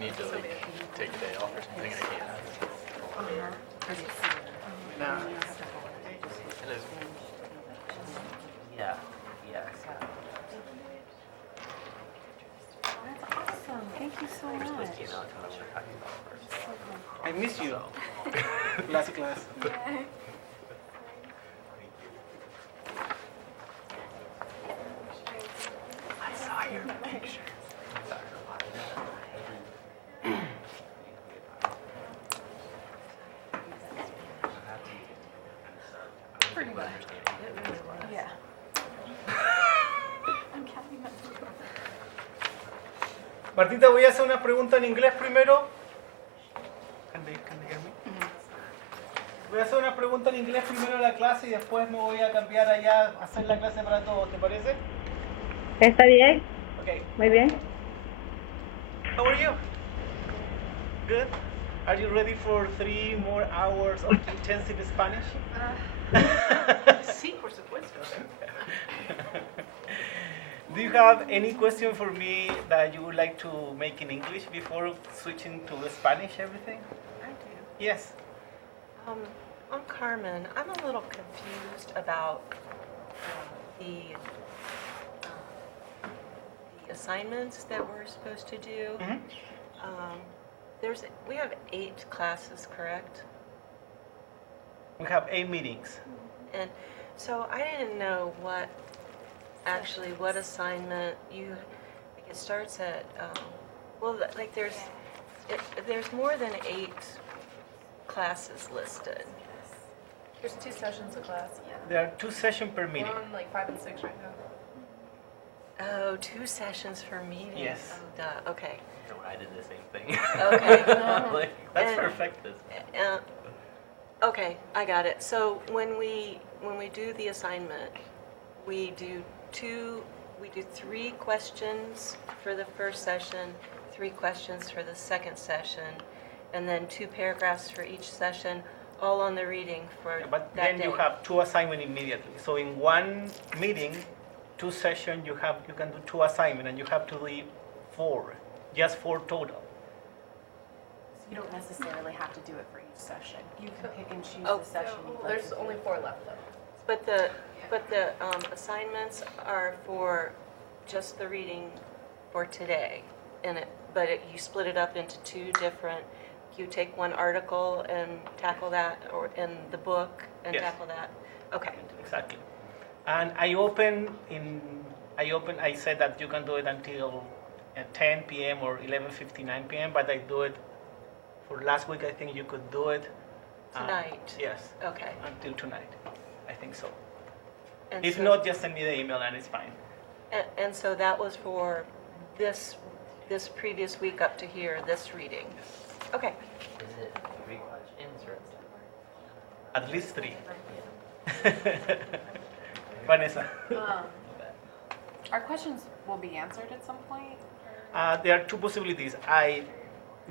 need to like take a day off or something, I can't. No. It is. Yeah. Yes. That's awesome. Thank you so We're supposed much. to get out what we're talking about first. I miss you. Last class. I saw your picture. Pretty much. Yeah. I'm counting my Martita, voy a hacer una pregunta en inglés primero. Can they hear me? Voy a hacer una pregunta en inglés primero en la clase y después me voy a cambiar allá a hacer la clase para todos, ¿te parece? Está bien, Okay. muy bien. How are you? Good. Are you ready for 3 more hours of intensive Spanish? Sí, por supuesto. Do you have any question for me that you would like to make in English before switching to Spanish everything? I do. Yes. I'm Carmen. I'm a little confused about the assignments that we're supposed to do. Mhm. We have 8 classes, correct? We have 8 meetings. And so I didn't know what assignment like it starts at, like there's more than 8 classes listed. There's 2 sessions of class. There are 2 sessions per We're meeting. on like 5 and 6 right now. Oh, 2 sessions per meeting? Yes. Oh, duh, okay. So I did the same thing. Okay. Like, That's And- perfect. Okay, I got it. So when we do the assignment, we do 3 questions for the first session, 3 questions for the second session, and then 2 paragraphs for each session, all on the reading for But that then day. you have 2 assignments immediately. So in one meeting, 2 sessions, you can do 2 assignments, and you have to do 4, just 4 total. You don't necessarily have to do it for each session. You can pick and choose Oh. the session you'd like There's to do. only 4 left though. But the assignments are for just the reading for today, you split it up into 2 different. You take one article and tackle that, or in the book and Yes. tackle that. Okay. Exactly. And I said that you can do it until 10 p.m. or 11:59 p.m., but I do it for last week. I think you could do it Tonight. Yes, Okay. until tonight. I think so. And If so- not, just send me the email and it's fine. And so that was for this previous week up to here, this reading. Okay. Is it 3 questions or? At least 3. Vanessa. Our questions will be answered at some point. There are 2 possibilities.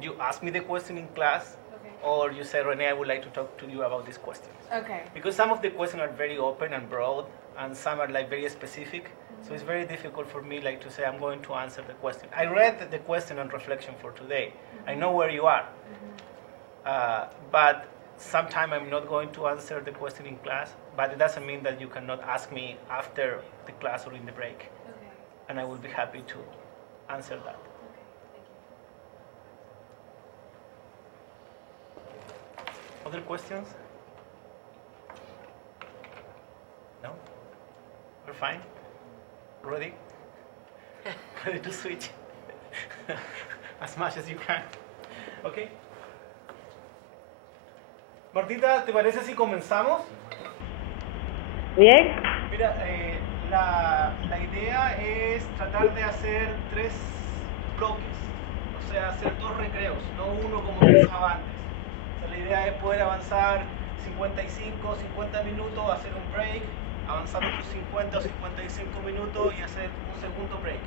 You ask me the question in class, Okay. or you say, Renee, I would like to talk to you about this question. Okay. Because some of the questions are very open and broad, and some are like very specific. So it's very difficult for me like to say I'm going to answer the question. I read the question on reflection for today. I know where you are, but sometime I'm not going to answer the question in class. But it doesn't mean that you cannot ask me after the class or in the break, Okay. and I will be happy to answer that. Okay. Thank you. Other questions? No? We're fine? Ready? Ready to switch? As much as you can. Okay? Martita, ¿te parece si comenzamos? Bien, Mira, la idea es tratar de hacer 3 bloques, o sea, hacer 2 recreos, no uno como pensaba antes. O sea, la idea es poder avanzar 55, 50 minutos, hacer un break, avanzar otros 50 o 55 minutos y hacer un segundo break.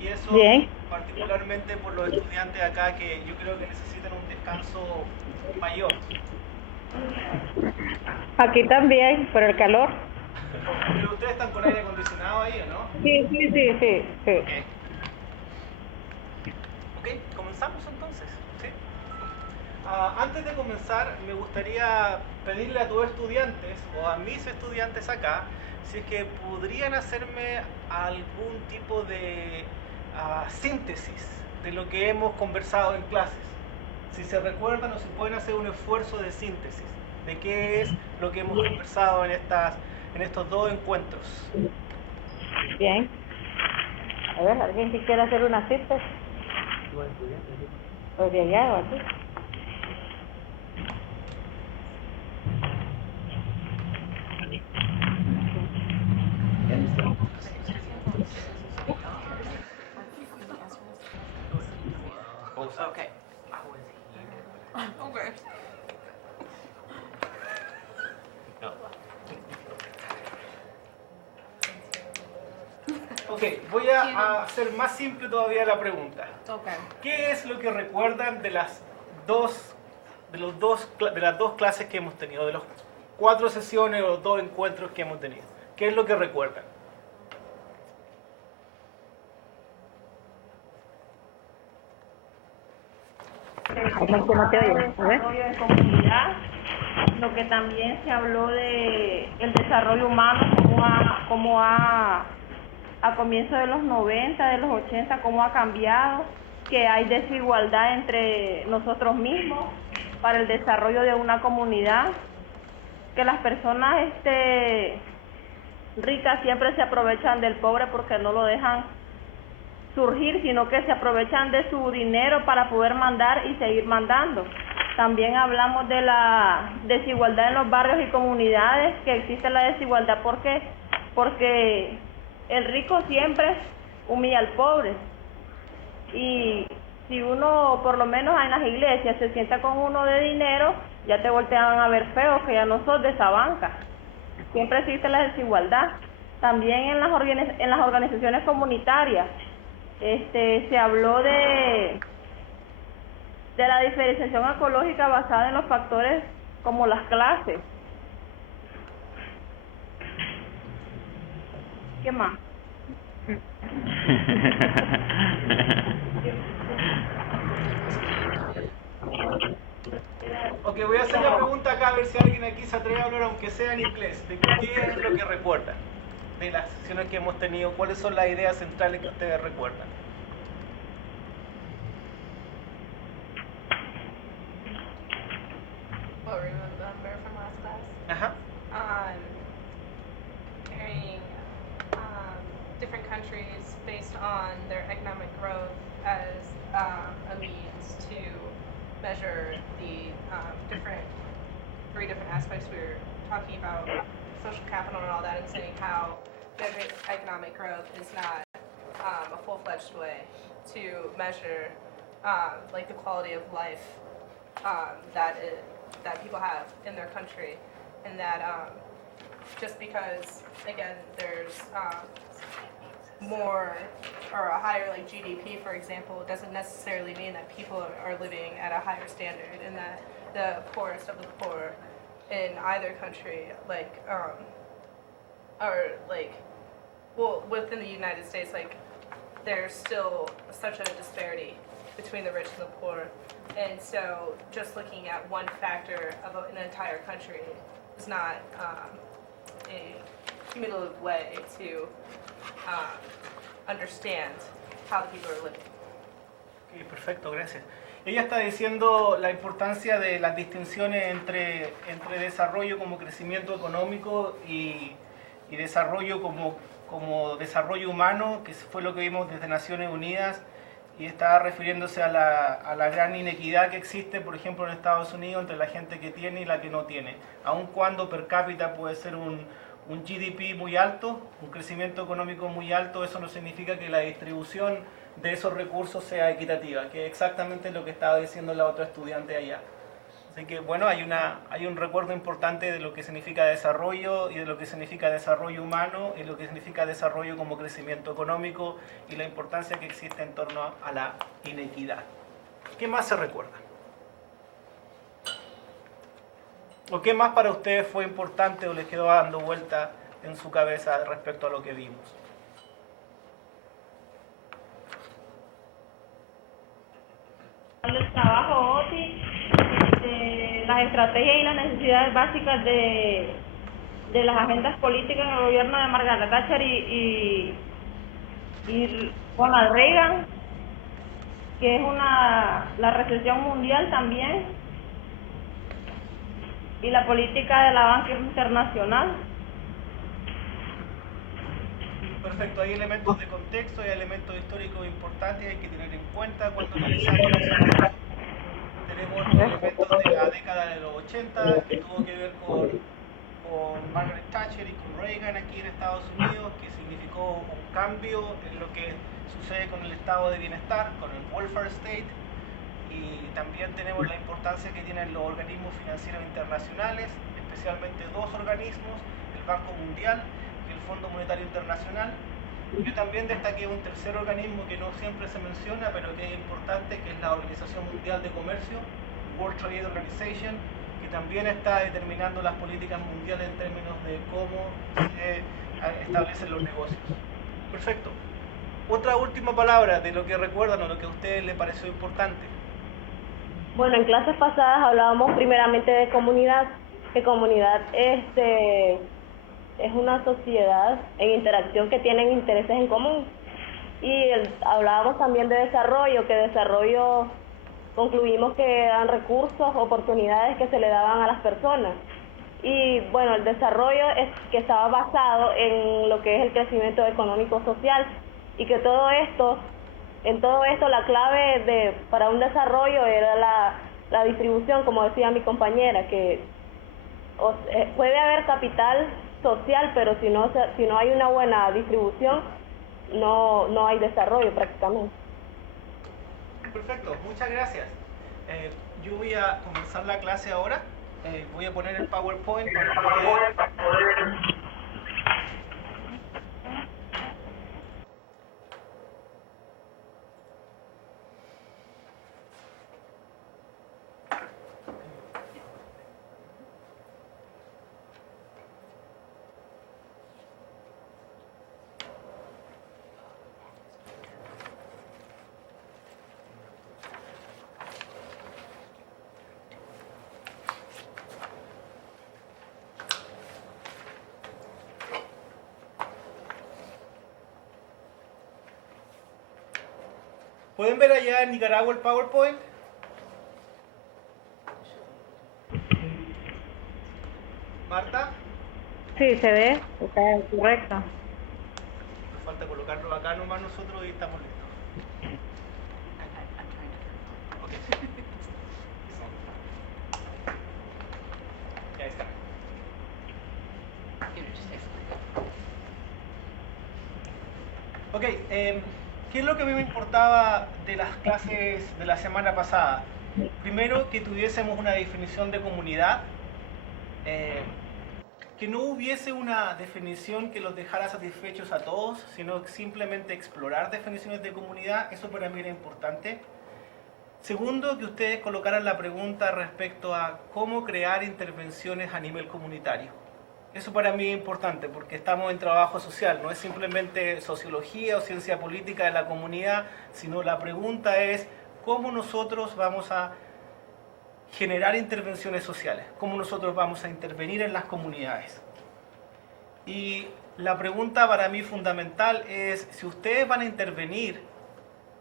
Y eso Bien. particularmente por los estudiantes acá que yo creo que necesitan un descanso mayor. aquí también, por el calor. Pero ustedes están con aire acondicionado ahí, ¿o no? Sí, sí, sí, sí, sí. Ok. Ok. Comenzamos entonces, ¿sí? Antes de comenzar, me gustaría pedirle a tus estudiantes o a mis estudiantes acá si es que podrían hacerme algún tipo de síntesis de lo que hemos conversado en clases. Si se recuerdan o si pueden hacer un esfuerzo de síntesis de qué es lo que hemos conversado en estos dos encuentros. Bien. A ver, ¿alguien que quiera hacer una cita? ¿O de allá o aquí? Okay. Okay. No. Ok, voy a hacer más simple todavía la pregunta. Okay. ¿Qué es lo que recuerdan de las dos clases que hemos tenido, de las 4 sesiones o 2 encuentros que hemos tenido? ¿Qué es lo que recuerdan? Alguien que no te oye. A ver. Desarrollo en comunidad, lo que también se habló de el desarrollo humano, cómo a comienzos de los 90, de los 80, cómo ha cambiado, que hay desigualdad entre nosotros mismos para el desarrollo de una comunidad, que las personas ricas siempre se aprovechan del pobre porque no lo dejan surgir, sino que se aprovechan de su dinero para poder mandar y seguir mandando. También hablamos de la desigualdad en los barrios y comunidades, que existe la desigualdad porque el rico siempre humilla al pobre. Y si uno, por lo menos en las iglesias, se sienta con uno de dinero, ya te voltean a ver feo, que ya no sos de esa banca. Siempre existe la desigualdad. También en las organizaciones comunitarias se habló de la diferenciación ecológica basada en los factores como las clases. ¿Qué más? Ok, voy a hacer la pregunta acá a ver si alguien aquí se atreve a hablar, aunque sea en inglés, de qué es lo que recuerdan de las sesiones que hemos tenido, cuáles son las ideas centrales que ustedes recuerdan. What remember from last class? Ajá. Comparing different countries based on their economic growth as a means to measure the three different aspects we were talking about, social capital and all that, and saying how measuring economic growth is not a full-fledged way to measure like the quality of life that people have in their country, and that just because, again, there's more or a higher like GDP, for example, doesn't necessarily mean that people are living at a higher standard, and that the poorest of the poor in either country, within the United States, like, there's still such a disparity between the rich and the poor. And so just looking at one factor of an entire country is not a cumulative way to understand how the people are living. Okay, perfecto, gracias. Ella está diciendo la importancia de las distinciones entre desarrollo como crecimiento económico y desarrollo como desarrollo humano, que fue lo que vimos desde Naciones Unidas, y está refiriéndose a la gran inequidad que existe, por ejemplo, en Estados Unidos entre la gente que tiene y la que no tiene. Aun cuando per cápita puede ser un GDP muy alto, un crecimiento económico muy alto, eso no significa que la distribución de esos recursos sea equitativa, que es exactamente lo que estaba diciendo la otra estudiante allá. Así que bueno, hay un recuerdo importante de lo que significa desarrollo y de lo que significa desarrollo humano y lo que significa desarrollo como crecimiento económico y la importancia que existe en torno a la inequidad. ¿Qué más se recuerda? ¿O qué más para ustedes fue importante o les quedó dando vuelta en su cabeza respecto a lo que vimos? trabajo OTI, las estrategias y las necesidades básicas de las agendas políticas en el gobierno de Margaret Thatcher y Ronald Reagan, que es la recesión mundial también, y la política de la banca internacional. Perfecto, hay elementos de contexto, hay elementos históricos importantes que hay que tener en cuenta cuando analizamos el desarrollo. Tenemos los elementos de la década de los 80, que tuvo que ver con Margaret Thatcher y con Reagan aquí en Estados Unidos, que significó un cambio en lo que sucede con el estado de bienestar, con el welfare state, y también tenemos la importancia que tienen los organismos financieros internacionales, especialmente dos organismos, el Banco Mundial y el Fondo Monetario Internacional. Yo también destaqué un tercer organismo que no siempre se menciona, pero que es importante, que es la Organización Mundial de Comercio, World Trade Organization, que también está determinando las políticas mundiales en términos de cómo se establecen los negocios. Perfecto. Otra última palabra de lo que recuerdan o lo que a ustedes les pareció importante. Bueno, en clases pasadas hablábamos primeramente de comunidad, que comunidad es una sociedad en interacción que tienen intereses en común. Y hablábamos también de desarrollo, que desarrollo concluimos que eran recursos, oportunidades que se le daban a las personas. Y bueno, el desarrollo es que estaba basado en lo que es el crecimiento económico-social, y que en todo esto la clave para un desarrollo era la distribución, como decía mi compañera, que puede haber capital social, pero si no hay una buena distribución, no hay desarrollo prácticamente. Perfecto, muchas gracias. Yo voy a comenzar la clase ahora. Voy a poner el PowerPoint para poder... ¿Pueden ver allá en Nicaragua el PowerPoint? ¿Marta? Sí, se ve, está correcto. Nos falta colocarlo acá nomás nosotros y estamos listos. Ok. Ya está. Ok, ¿qué es lo que a mí me importaba de las clases de la semana pasada? Primero, que tuviésemos una definición de comunidad, que no hubiese una definición que los dejara satisfechos a todos, sino simplemente explorar definiciones de comunidad. Eso para mí era importante. Segundo, que ustedes colocaran la pregunta respecto a cómo crear intervenciones a nivel comunitario. Eso para mí es importante porque estamos en trabajo social, no es simplemente sociología o ciencia política de la comunidad, sino la pregunta es cómo nosotros vamos a generar intervenciones sociales, cómo nosotros vamos a intervenir en las comunidades. Y la pregunta para mí fundamental es, si ustedes van a intervenir,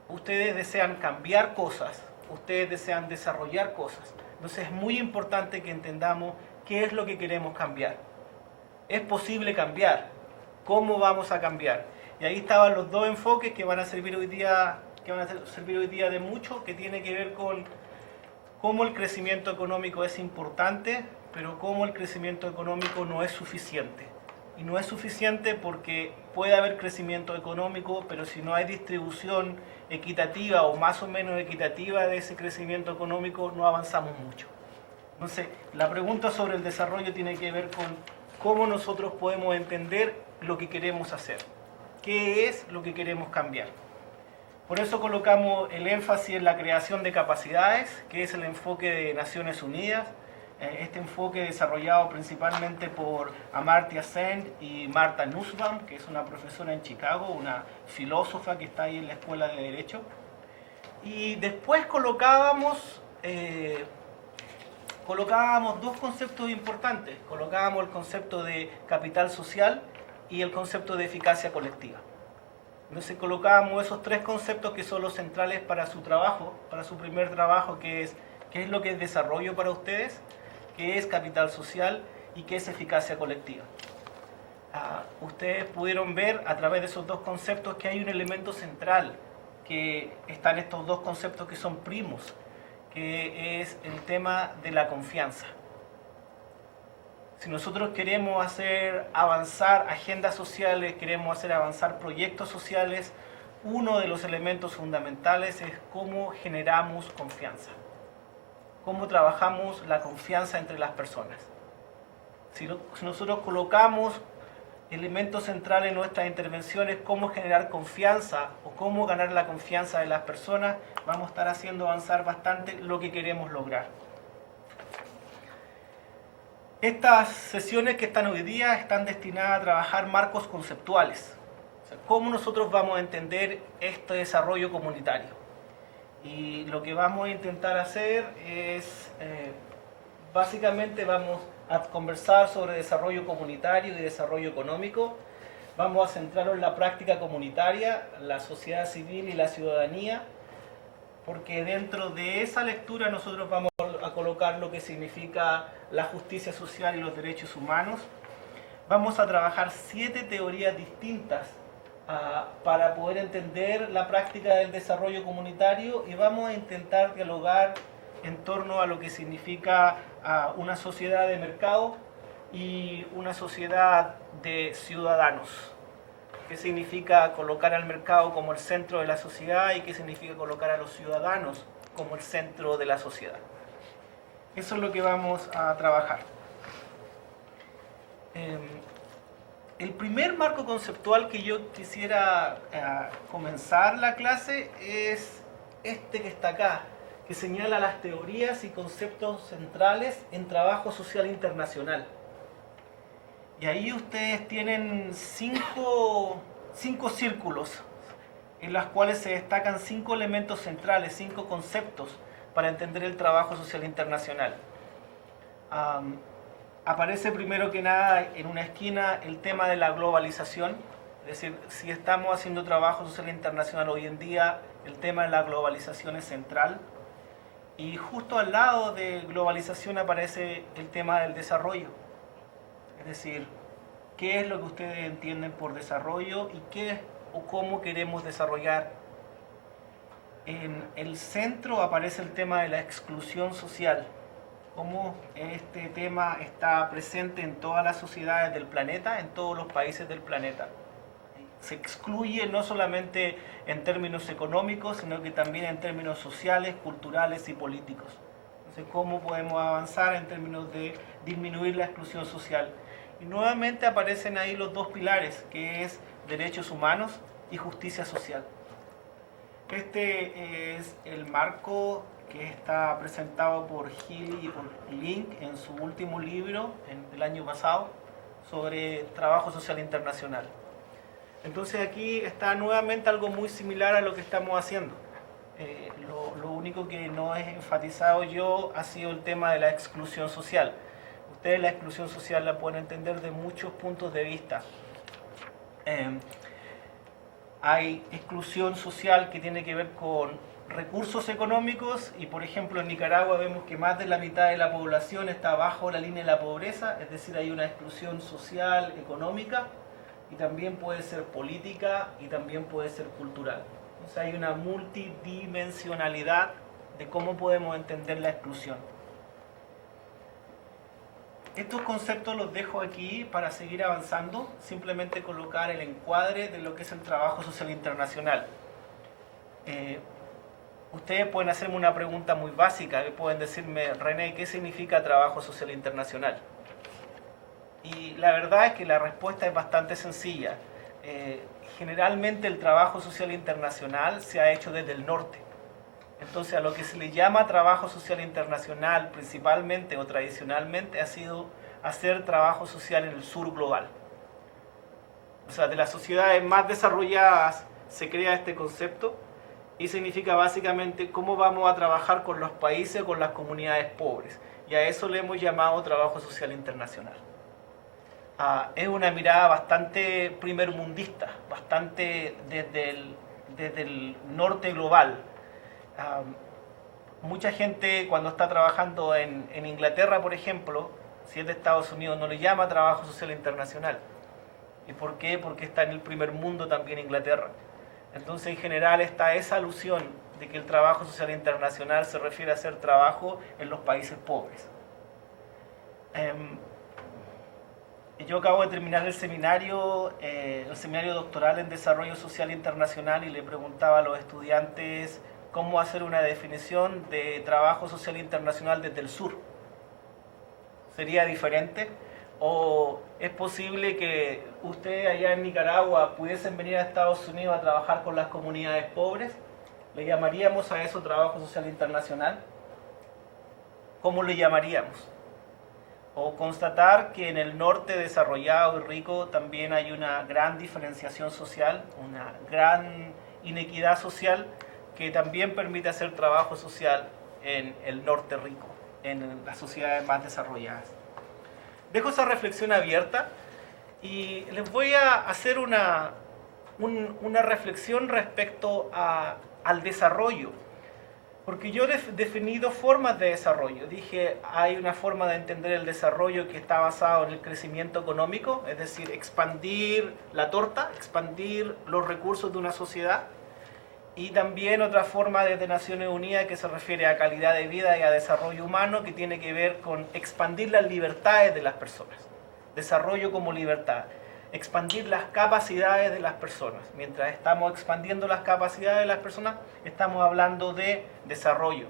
ustedes desean cambiar cosas, ustedes desean desarrollar cosas. Entonces es muy importante que entendamos qué es lo que queremos cambiar. ¿Es posible cambiar? ¿Cómo vamos a cambiar? Y ahí estaban los dos enfoques que van a servir hoy día, de mucho, que tiene que ver con cómo el crecimiento económico es importante, pero cómo el crecimiento económico no es suficiente. Y no es suficiente porque puede haber crecimiento económico, pero si no hay distribución equitativa o más o menos equitativa de ese crecimiento económico, no avanzamos mucho. Entonces, la pregunta sobre el desarrollo tiene que ver con cómo nosotros podemos entender lo que queremos hacer, qué es lo que queremos cambiar. Por eso colocamos el énfasis en la creación de capacidades, que es el enfoque de Naciones Unidas, este enfoque desarrollado principalmente por Amartya Sen y Martha Nussbaum, que es una profesora en Chicago, una filósofa que está ahí en la Escuela de Derecho. Y después colocábamos dos conceptos importantes. Colocábamos el concepto de capital social y el concepto de eficacia colectiva. Entonces colocábamos esos tres conceptos que son los centrales para su trabajo, para su primer trabajo, que es qué es lo que es desarrollo para ustedes, qué es capital social y qué es eficacia colectiva. Ustedes pudieron ver a través de esos dos conceptos que hay un elemento central, que están estos dos conceptos que son primos, que es el tema de la confianza. Si nosotros queremos hacer avanzar agendas sociales, queremos hacer avanzar proyectos sociales, uno de los elementos fundamentales es cómo generamos confianza, cómo trabajamos la confianza entre las personas. Si nosotros colocamos elementos centrales en nuestras intervenciones, cómo generar confianza o cómo ganar la confianza de las personas, vamos a estar haciendo avanzar bastante lo que queremos lograr. Estas sesiones que están hoy día están destinadas a trabajar marcos conceptuales. O sea, cómo nosotros vamos a entender este desarrollo comunitario. Y lo que vamos a intentar hacer es, básicamente vamos a conversar sobre desarrollo comunitario y desarrollo económico. Vamos a centrarnos en la práctica comunitaria, la sociedad civil y la ciudadanía, porque dentro de esa lectura nosotros vamos a colocar lo que significa la justicia social y los derechos humanos. Vamos a trabajar 7 teorías distintas para poder entender la práctica del desarrollo comunitario y vamos a intentar dialogar en torno a lo que significa una sociedad de mercado y una sociedad de ciudadanos. ¿Qué significa colocar al mercado como el centro de la sociedad y qué significa colocar a los ciudadanos como el centro de la sociedad? Eso es lo que vamos a trabajar. El primer marco conceptual que yo quisiera comenzar la clase es este que está acá, que señala las teorías y conceptos centrales en trabajo social internacional. Y ahí ustedes tienen cinco círculos en los cuales se destacan 5 elementos centrales, 5 conceptos para entender el trabajo social internacional. Aparece primero que nada en una esquina el tema de la globalización, es decir, si estamos haciendo trabajo social internacional hoy en día, el tema de la globalización es central. Y justo al lado de globalización aparece el tema del desarrollo. Es decir, qué es lo que ustedes entienden por desarrollo y qué o cómo queremos desarrollar. En el centro aparece el tema de la exclusión social, cómo este tema está presente en todas las sociedades del planeta, en todos los países del planeta. Se excluye no solamente en términos económicos, sino que también en términos sociales, culturales y políticos. Entonces, ¿cómo podemos avanzar en términos de disminuir la exclusión social? Y nuevamente aparecen ahí los dos pilares, que es derechos humanos y justicia social. Este es el marco que está presentado por Healy y por Link en su último libro del año pasado sobre trabajo social internacional. Entonces aquí está nuevamente algo muy similar a lo que estamos haciendo. Lo único que no he enfatizado yo ha sido el tema de la exclusión social. Ustedes la exclusión social la pueden entender de muchos puntos de vista. Hay exclusión social que tiene que ver con recursos económicos y, por ejemplo, en Nicaragua vemos que más de la mitad de la población está bajo la línea de la pobreza, es decir, hay una exclusión social, económica, y también puede ser política y también puede ser cultural. Entonces hay una multidimensionalidad de cómo podemos entender la exclusión. Estos conceptos los dejo aquí para seguir avanzando, simplemente colocar el encuadre de lo que es el trabajo social internacional. Ustedes pueden hacerme una pregunta muy básica, pueden decirme, René, ¿qué significa trabajo social internacional? Y la verdad es que la respuesta es bastante sencilla. Generalmente el trabajo social internacional se ha hecho desde el norte. Entonces a lo que se le llama trabajo social internacional principalmente o tradicionalmente ha sido hacer trabajo social en el sur global. O sea, de las sociedades más desarrolladas se crea este concepto y significa básicamente cómo vamos a trabajar con los países, con las comunidades pobres. Y a eso le hemos llamado trabajo social internacional. Es una mirada bastante primermundista, bastante desde el norte global. Mucha gente cuando está trabajando en Inglaterra, por ejemplo, si es de Estados Unidos, no le llama trabajo social internacional. ¿Y por qué? Porque está en el primer mundo también Inglaterra. Entonces, en general, está esa alusión de que el trabajo social internacional se refiere a hacer trabajo en los países pobres. Yo acabo de terminar el seminario doctoral en desarrollo social internacional y le preguntaba a los estudiantes cómo hacer una definición de trabajo social internacional desde el sur. ¿Sería diferente? ¿O es posible que ustedes allá en Nicaragua pudiesen venir a Estados Unidos a trabajar con las comunidades pobres? ¿Le llamaríamos a eso trabajo social internacional? ¿Cómo le llamaríamos? O constatar que en el norte desarrollado y rico también hay una gran diferenciación social, una gran inequidad social que también permite hacer trabajo social en el norte rico, en las sociedades más desarrolladas. Dejo esa reflexión abierta y les voy a hacer una reflexión respecto al desarrollo. Porque yo he definido formas de desarrollo. Dije, hay una forma de entender el desarrollo que está basado en el crecimiento económico, es decir, expandir la torta, expandir los recursos de una sociedad. Y también otra forma desde Naciones Unidas que se refiere a calidad de vida y a desarrollo humano, que tiene que ver con expandir las libertades de las personas. Desarrollo como libertad. Expandir las capacidades de las personas. Mientras estamos expandiendo las capacidades de las personas, estamos hablando de desarrollo.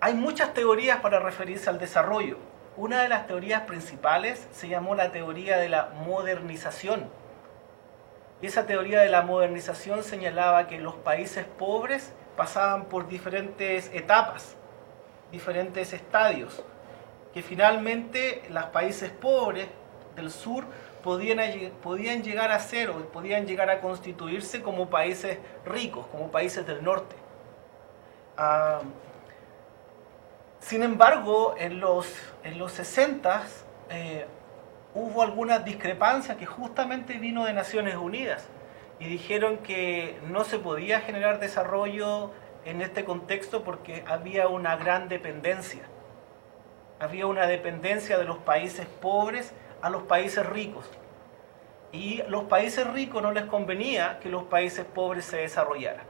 Hay muchas teorías para referirse al desarrollo. Una de las teorías principales se llamó la teoría de la modernización. Y esa teoría de la modernización señalaba que los países pobres pasaban por diferentes etapas, diferentes estadios, que finalmente los países pobres del sur podían llegar a ser o podían llegar a constituirse como países ricos, como países del norte. Sin embargo, en los 60s hubo algunas discrepancias que justamente vino de Naciones Unidas y dijeron que no se podía generar desarrollo en este contexto porque había una gran dependencia. Había una dependencia de los países pobres a los países ricos. Y a los países ricos no les convenía que los países pobres se desarrollaran.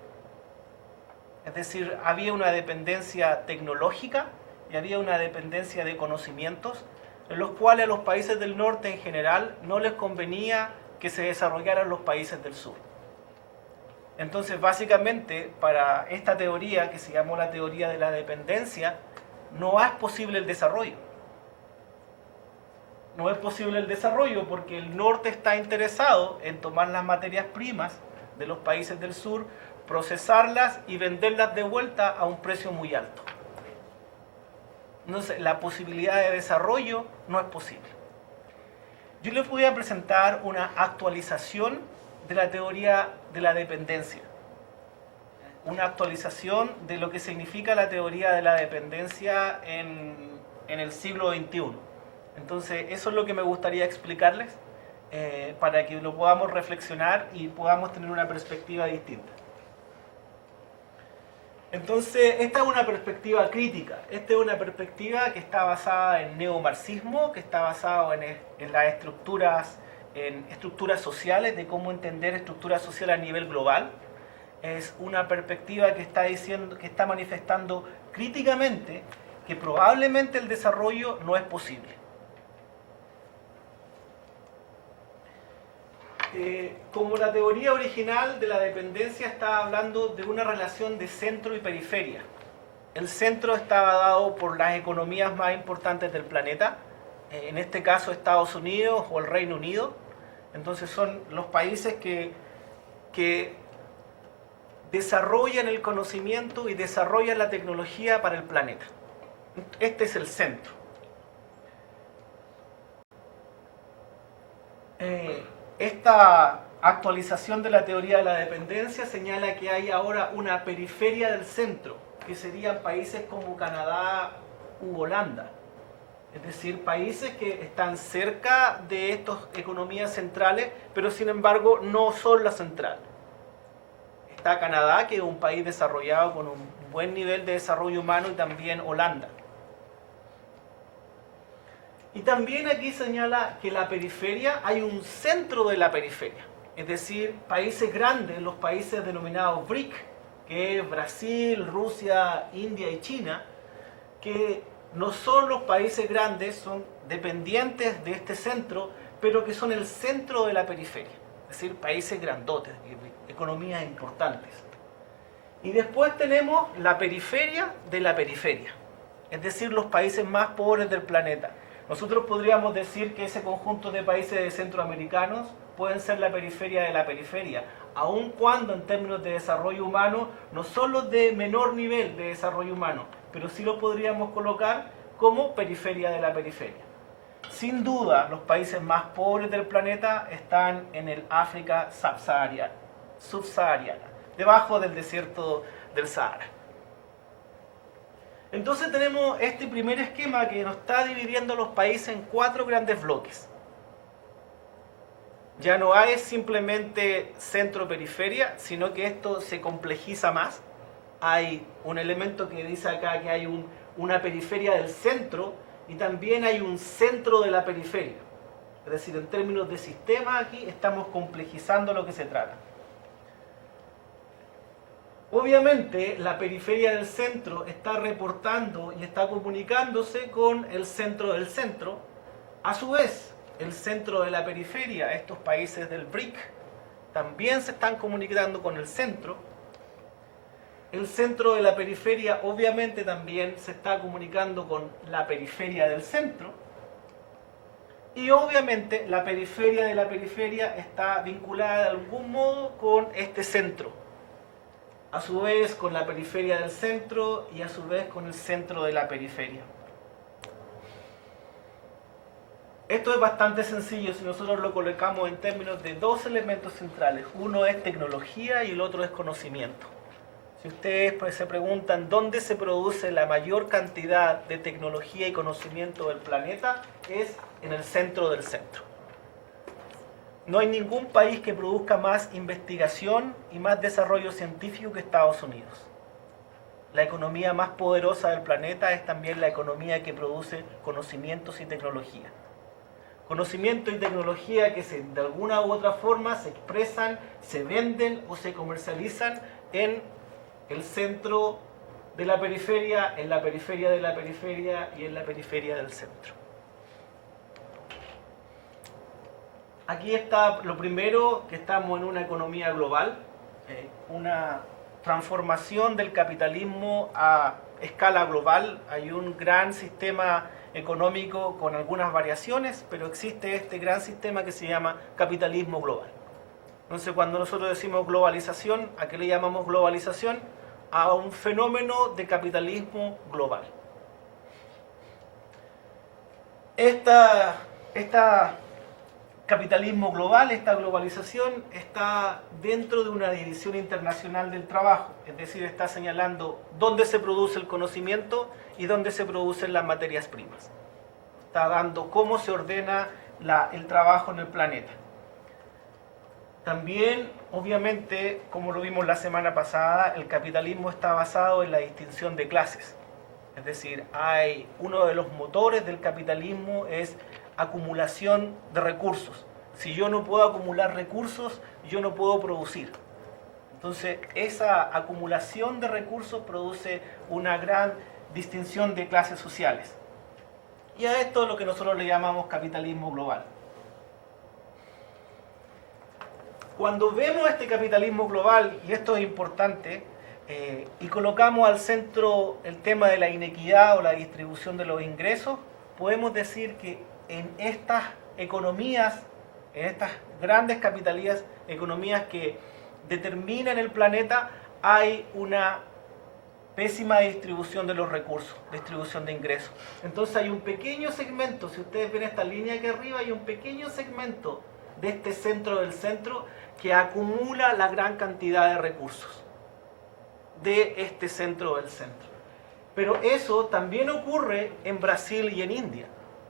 Es decir, había una dependencia tecnológica y había una dependencia de conocimientos en los cuales a los países del norte en general no les convenía que se desarrollaran los países del sur. Entonces, básicamente, para esta teoría, que se llamó la teoría de la dependencia, no es posible el desarrollo. No es posible el desarrollo porque el norte está interesado en tomar las materias primas de los países del sur, procesarlas y venderlas de vuelta a un precio muy alto. Entonces, la posibilidad de desarrollo no es posible. Yo les voy a presentar una actualización de la teoría de la dependencia. Una actualización de lo que significa la teoría de la dependencia en el siglo XXI. Entonces, eso es lo que me gustaría explicarles para que lo podamos reflexionar y podamos tener una perspectiva distinta. Entonces, esta es una perspectiva crítica. Esta es una perspectiva que está basada en neomarxismo, que está basada en las estructuras sociales, de cómo entender estructuras sociales a nivel global. Es una perspectiva que está manifestando críticamente que probablemente el desarrollo no es posible. Como la teoría original de la dependencia estaba hablando de una relación de centro y periferia. El centro estaba dado por las economías más importantes del planeta, en este caso Estados Unidos o el Reino Unido. Entonces son los países que desarrollan el conocimiento y desarrollan la tecnología para el planeta. Este es el centro. Esta actualización de la teoría de la dependencia señala que hay ahora una periferia del centro, que serían países como Canadá u Holanda. Es decir, países que están cerca de estas economías centrales, pero sin embargo no son la central. Está Canadá, que es un país desarrollado con un buen nivel de desarrollo humano, y también Holanda. Y también aquí señala que la periferia, hay un centro de la periferia. Es decir, países grandes, los países denominados BRIC, que es Brasil, Rusia, India y China, que no son los países grandes, son dependientes de este centro, pero que son el centro de la periferia. Es decir, países grandotes, economías importantes. Y después tenemos la periferia de la periferia, es decir, los países más pobres del planeta. Nosotros podríamos decir que ese conjunto de países centroamericanos pueden ser la periferia de la periferia, aun cuando en términos de desarrollo humano no son los de menor nivel de desarrollo humano, pero sí lo podríamos colocar como periferia de la periferia. Sin duda, los países más pobres del planeta están en el África subsahariana, debajo del desierto del Sahara. Entonces tenemos este primer esquema que nos está dividiendo los países en 4 grandes bloques. Ya no hay simplemente centro-periferia, sino que esto se complejiza más. Hay un elemento que dice acá que hay una periferia del centro y también hay un centro de la periferia. Es decir, en términos de sistema aquí estamos complejizando lo que se trata. Obviamente la periferia del centro está reportando y está comunicándose con el centro del centro. A su vez, el centro de la periferia, estos países del BRIC, también se están comunicando con el centro. El centro de la periferia obviamente también se está comunicando con la periferia del centro. Y obviamente la periferia de la periferia está vinculada de algún modo con este centro. A su vez con la periferia del centro y a su vez con el centro de la periferia. Esto es bastante sencillo si nosotros lo colocamos en términos de 2 elementos centrales. Uno es tecnología y el otro es conocimiento. Si ustedes pues, se preguntan dónde se produce la mayor cantidad de tecnología y conocimiento del planeta, es en el centro del centro. No hay ningún país que produzca más investigación y más desarrollo científico que Estados Unidos. La economía más poderosa del planeta es también la economía que produce conocimientos y tecnología. Conocimiento y tecnología que de alguna u otra forma se expresan, se venden o se comercializan en el centro de la periferia, en la periferia de la periferia y en la periferia del centro. Aquí está lo primero, que estamos en una economía global, una transformación del capitalismo a escala global. Hay un gran sistema económico con algunas variaciones, pero existe este gran sistema que se llama capitalismo global. Entonces, cuando nosotros decimos globalización, ¿a qué le llamamos globalización? A un fenómeno de capitalismo global. Esta capitalismo global, esta globalización, está dentro de una división internacional del trabajo, es decir, está señalando dónde se produce el conocimiento y dónde se producen las materias primas. Está dando cómo se ordena el trabajo en el planeta. También, obviamente, como lo vimos la semana pasada, el capitalismo está basado en la distinción de clases. Es decir, uno de los motores del capitalismo es acumulación de recursos. Si yo no puedo acumular recursos, yo no puedo producir. Entonces, esa acumulación de recursos produce una gran distinción de clases sociales. Y a esto es lo que nosotros le llamamos capitalismo global. Cuando vemos este capitalismo global, y esto es importante, y colocamos al centro el tema de la inequidad o la distribución de los ingresos, podemos decir que en estas economías, en estas grandes capitalías, economías que determinan el planeta, hay una pésima distribución de los recursos, distribución de ingresos. Entonces hay un pequeño segmento, si ustedes ven esta línea aquí arriba, hay un pequeño segmento de este centro del centro que acumula la gran cantidad de recursos de este centro del centro. Pero eso también ocurre en Brasil y en India.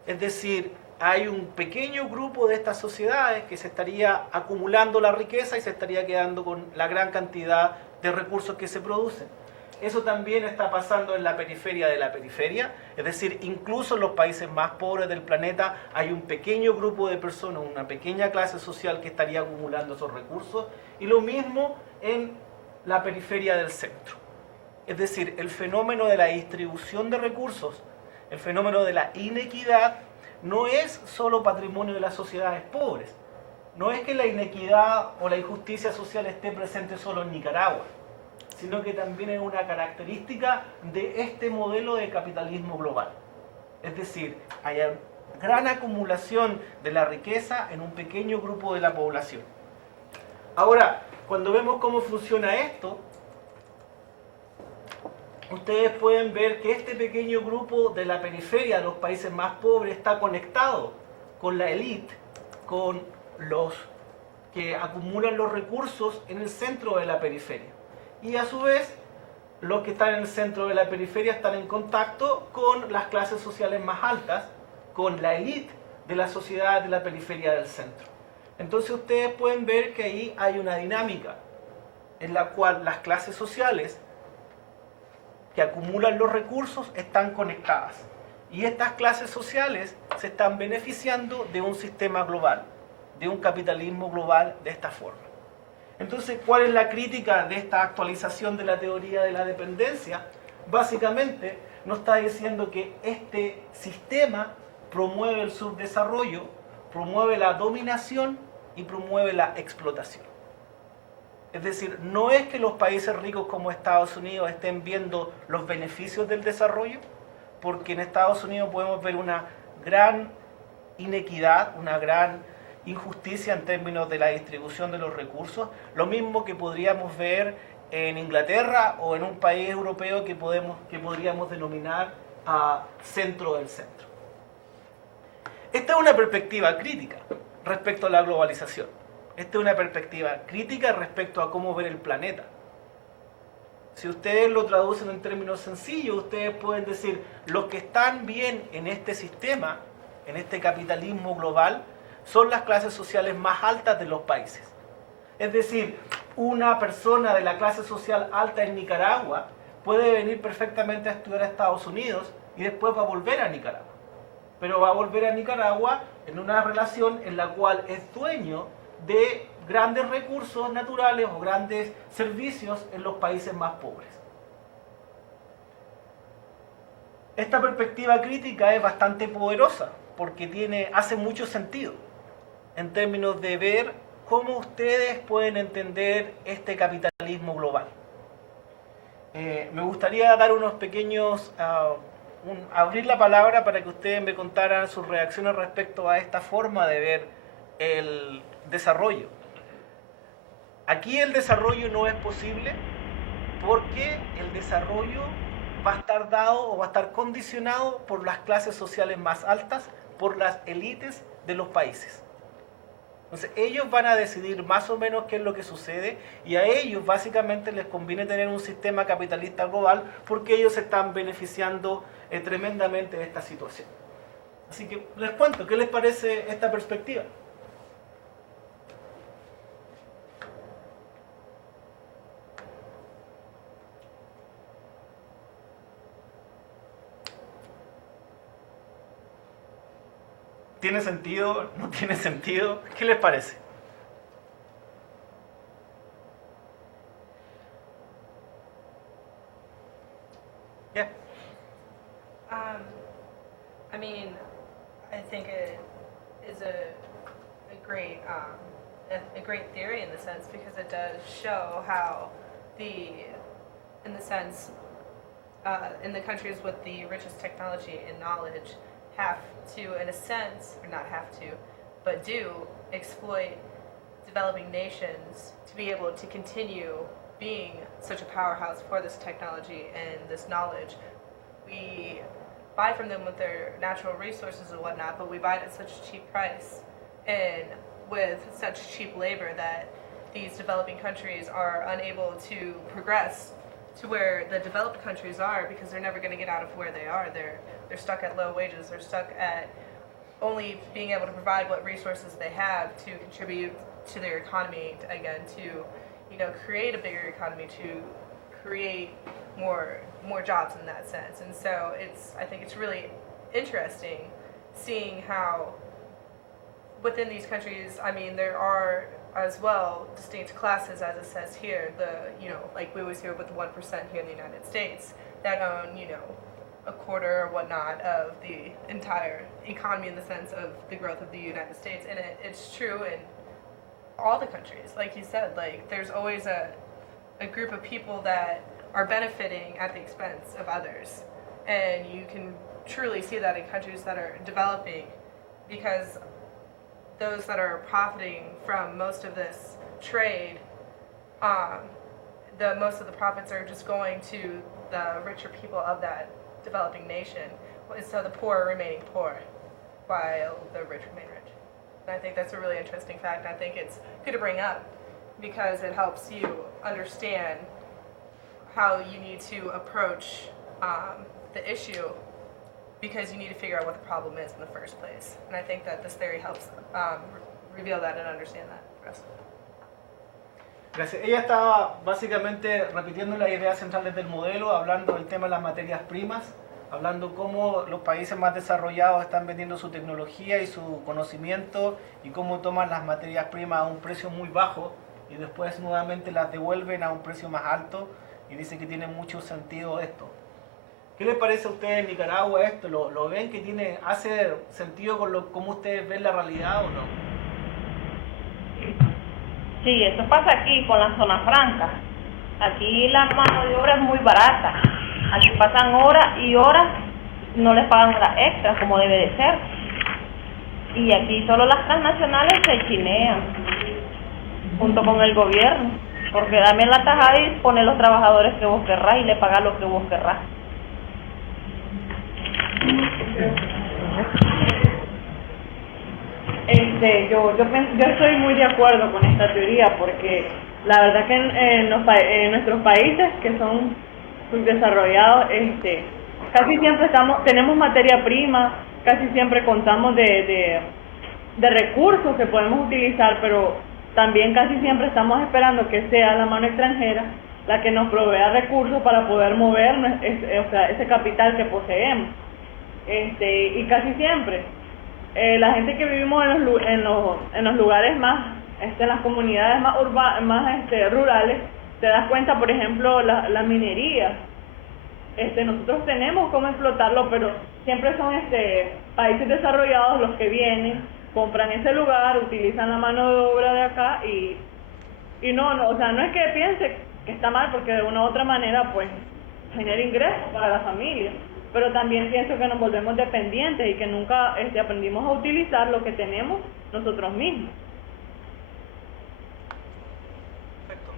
Es decir, hay un pequeño grupo de estas sociedades que se estaría acumulando la riqueza y se estaría quedando con la gran cantidad de recursos que se producen. Eso también está pasando en la periferia de la periferia, es decir, incluso en los países más pobres del planeta hay un pequeño grupo de personas, una pequeña clase social que estaría acumulando esos recursos, y lo mismo en la periferia del centro. Es decir, el fenómeno de la distribución de recursos, el fenómeno de la inequidad, no es solo patrimonio de las sociedades pobres. No es que la inequidad o la injusticia social esté presente solo en Nicaragua, sino que también es una característica de este modelo de capitalismo global. Es decir, hay gran acumulación de la riqueza en un pequeño grupo de la población. Ahora, cuando vemos cómo funciona esto, ustedes pueden ver que este pequeño grupo de la periferia de los países más pobres está conectado con la élite, con los que acumulan los recursos en el centro de la periferia. Y a su vez, los que están en el centro de la periferia están en contacto con las clases sociales más altas, con la élite de la sociedad de la periferia del centro. Entonces ustedes pueden ver que ahí hay una dinámica en la cual las clases sociales que acumulan los recursos están conectadas. Y estas clases sociales se están beneficiando de un sistema global, de un capitalismo global de esta forma. Entonces, ¿cuál es la crítica de esta actualización de la teoría de la dependencia? Básicamente, nos está diciendo que este sistema promueve el subdesarrollo, promueve la dominación y promueve la explotación. Es decir, no es que los países ricos como Estados Unidos estén viendo los beneficios del desarrollo, porque en Estados Unidos podemos ver una gran inequidad, una gran injusticia en términos de la distribución de los recursos, lo mismo que podríamos ver en Inglaterra o en un país europeo que podríamos denominar centro del centro. Esta es una perspectiva crítica respecto a la globalización. Esta es una perspectiva crítica respecto a cómo ver el planeta. Si ustedes lo traducen en términos sencillos, ustedes pueden decir, los que están bien en este sistema, en este capitalismo global, son las clases sociales más altas de los países. Es decir, una persona de la clase social alta en Nicaragua puede venir perfectamente a estudiar a Estados Unidos y después va a volver a Nicaragua. Pero va a volver a Nicaragua en una relación en la cual es dueño de grandes recursos naturales o grandes servicios en los países más pobres. Esta perspectiva crítica es bastante poderosa porque hace mucho sentido en términos de ver cómo ustedes pueden entender este capitalismo global. Me gustaría dar unos pequeños, abrir la palabra para que ustedes me contaran sus reacciones respecto a esta forma de ver el desarrollo. Aquí el desarrollo no es posible porque el desarrollo va a estar dado o va a estar condicionado por las clases sociales más altas, por las élites de los países. Entonces ellos van a decidir más o menos qué es lo que sucede y a ellos básicamente les conviene tener un sistema capitalista global porque ellos se están beneficiando tremendamente de esta situación. Así que les cuento, ¿qué les parece esta perspectiva? ¿Tiene sentido? ¿No tiene sentido? ¿Qué les parece? Yeah. I mean, I think it is a great theory in the sense because it does show how in the countries with the richest technology and knowledge have to, in a sense, or not have to, but do exploit developing nations to be able to continue being such a powerhouse for this technology and this knowledge. We buy from them with their natural resources and whatnot, but we buy it at such a cheap price and with such cheap labor that these developing countries are unable to progress to where the developed countries are because they're never going to get out of where they are. They're stuck at low wages. They're stuck at only being able to provide what resources they have to contribute to their economy, again, to create a bigger economy, to create more jobs in that sense. And so I think it's really interesting seeing how within these countries, I mean, there are as well distinct classes, as it says here, like we always hear with the 1% here in the United States that own, a quarter or whatnot of the entire economy in the sense of the growth of the United States. And it's true in all the countries. Like you said, like there's always a group of people that are benefiting at the expense of others. And you can truly see that in countries that are developing, because those that are profiting from most of this trade, most of the profits are just going to the richer people of that developing nation. So the poor are remaining poor, while the rich remain rich. And I think that's a really interesting fact. I think it's good to bring up because it helps you understand how you need to approach the issue, because you need to figure out what the problem is in the first place. And I think that this theory helps reveal that and understand that for us. Gracias. Ella estaba básicamente repitiendo las ideas centrales del modelo, hablando del tema de las materias primas, hablando cómo los países más desarrollados están vendiendo su tecnología y su conocimiento y cómo toman las materias primas a un precio muy bajo y después nuevamente las devuelven a un precio más alto, y dice que tiene mucho sentido esto. ¿Qué les parece a ustedes en Nicaragua esto? ¿Lo ven que hace sentido con cómo ustedes ven la realidad o no? Sí, eso pasa aquí con la zona franca. Aquí la mano de obra es muy barata. Aquí pasan horas y horas, no les pagan horas extras como debe de ser. Y aquí solo las transnacionales se chinean, junto con el gobierno. Porque dame la tajada y pone los trabajadores que vos querrás y le paga lo que vos querrás. Yo estoy muy de acuerdo con esta teoría, porque la verdad que en nuestros países que son subdesarrollados, casi siempre tenemos materia prima, casi siempre contamos de recursos que podemos utilizar, pero también casi siempre estamos esperando que sea la mano extranjera la que nos provea recursos para poder mover ese capital que poseemos. Y casi siempre la gente que vivimos en los lugares más, en las comunidades más rurales, te das cuenta, por ejemplo, la minería. Nosotros tenemos cómo explotarlo, pero siempre son países desarrollados los que vienen, compran ese lugar, utilizan la mano de obra de acá y no, o sea, no es que piense que está mal, porque de una u otra manera pues genera ingresos para la familia, pero también pienso que nos volvemos dependientes y que nunca aprendimos a utilizar lo que tenemos nosotros mismos. Perfecto.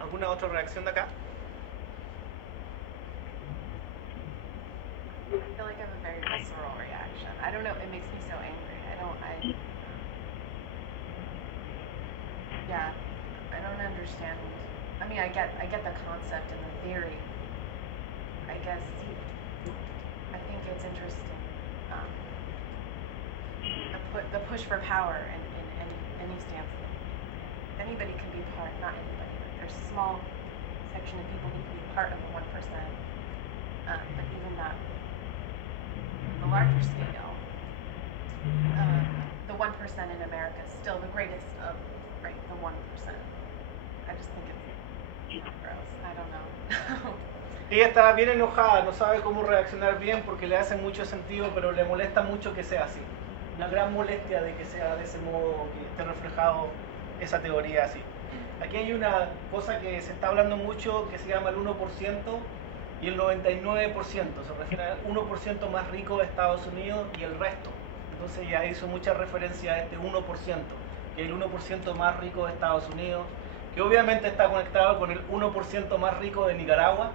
¿Alguna otra reacción de acá? I feel like I have a very visceral reaction. I don't know, it makes me so angry. I don't understand. I mean, I get the concept and the theory. I guess I think it's interesting. The push for power in any stance. Anybody can be part, not anybody, but there's a small section of people who can be part of the 1%. But even that, the larger scale, the 1% in America is still the greatest of, right, the 1%. I just think it's gross. I don't know. Ella está bien enojada, no sabe cómo reaccionar bien porque le hace mucho sentido, pero le molesta mucho que sea así. Una gran molestia de que sea de ese modo, que esté reflejado esa teoría así. Aquí hay una cosa que se está hablando mucho que se llama el 1% y el 99%. Se refiere al 1% más rico de Estados Unidos y el resto. Entonces ya hizo mucha referencia a este 1%, que es el 1% más rico de Estados Unidos, que obviamente está conectado con el 1% más rico de Nicaragua.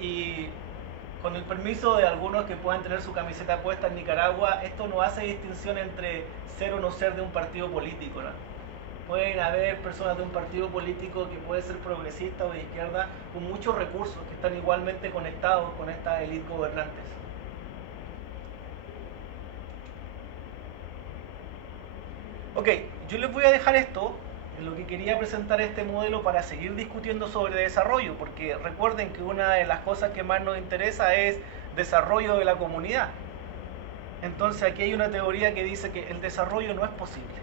Y con el permiso de algunos que puedan tener su camiseta puesta en Nicaragua, esto no hace distinción entre ser o no ser de un partido político, ¿no? Pueden haber personas de un partido político que puede ser progresista o de izquierda con muchos recursos que están igualmente conectados con estas élites gobernantes. Ok, yo les voy a dejar esto, en lo que quería presentar este modelo para seguir discutiendo sobre desarrollo, porque recuerden que una de las cosas que más nos interesa es desarrollo de la comunidad. Entonces aquí hay una teoría que dice que el desarrollo no es posible.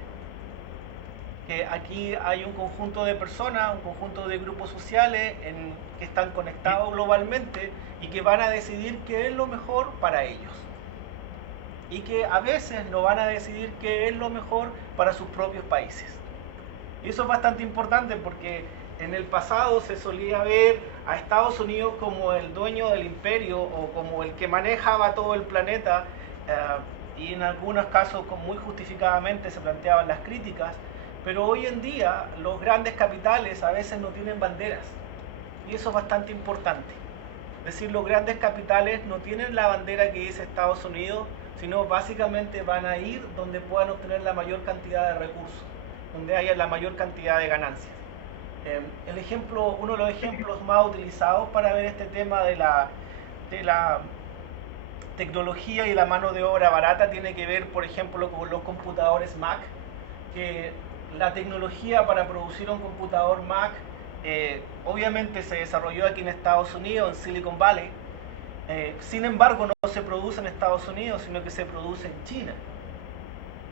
Que aquí hay un conjunto de personas, un conjunto de grupos sociales que están conectados globalmente y que van a decidir qué es lo mejor para ellos. Y que a veces no van a decidir qué es lo mejor para sus propios países. Y eso es bastante importante porque en el pasado se solía ver a Estados Unidos como el dueño del imperio o como el que manejaba todo el planeta, y en algunos casos muy justificadamente se planteaban las críticas, pero hoy en día los grandes capitales a veces no tienen banderas y eso es bastante importante. Es decir, los grandes capitales no tienen la bandera que dice Estados Unidos, sino básicamente van a ir donde puedan obtener la mayor cantidad de recursos, donde haya la mayor cantidad de ganancias. Uno de los ejemplos más utilizados para ver este tema de la tecnología y la mano de obra barata tiene que ver, por ejemplo, con los computadores Mac, que la tecnología para producir un computador Mac obviamente se desarrolló aquí en Estados Unidos, en Silicon Valley. Sin embargo, no se produce en Estados Unidos, sino que se produce en China.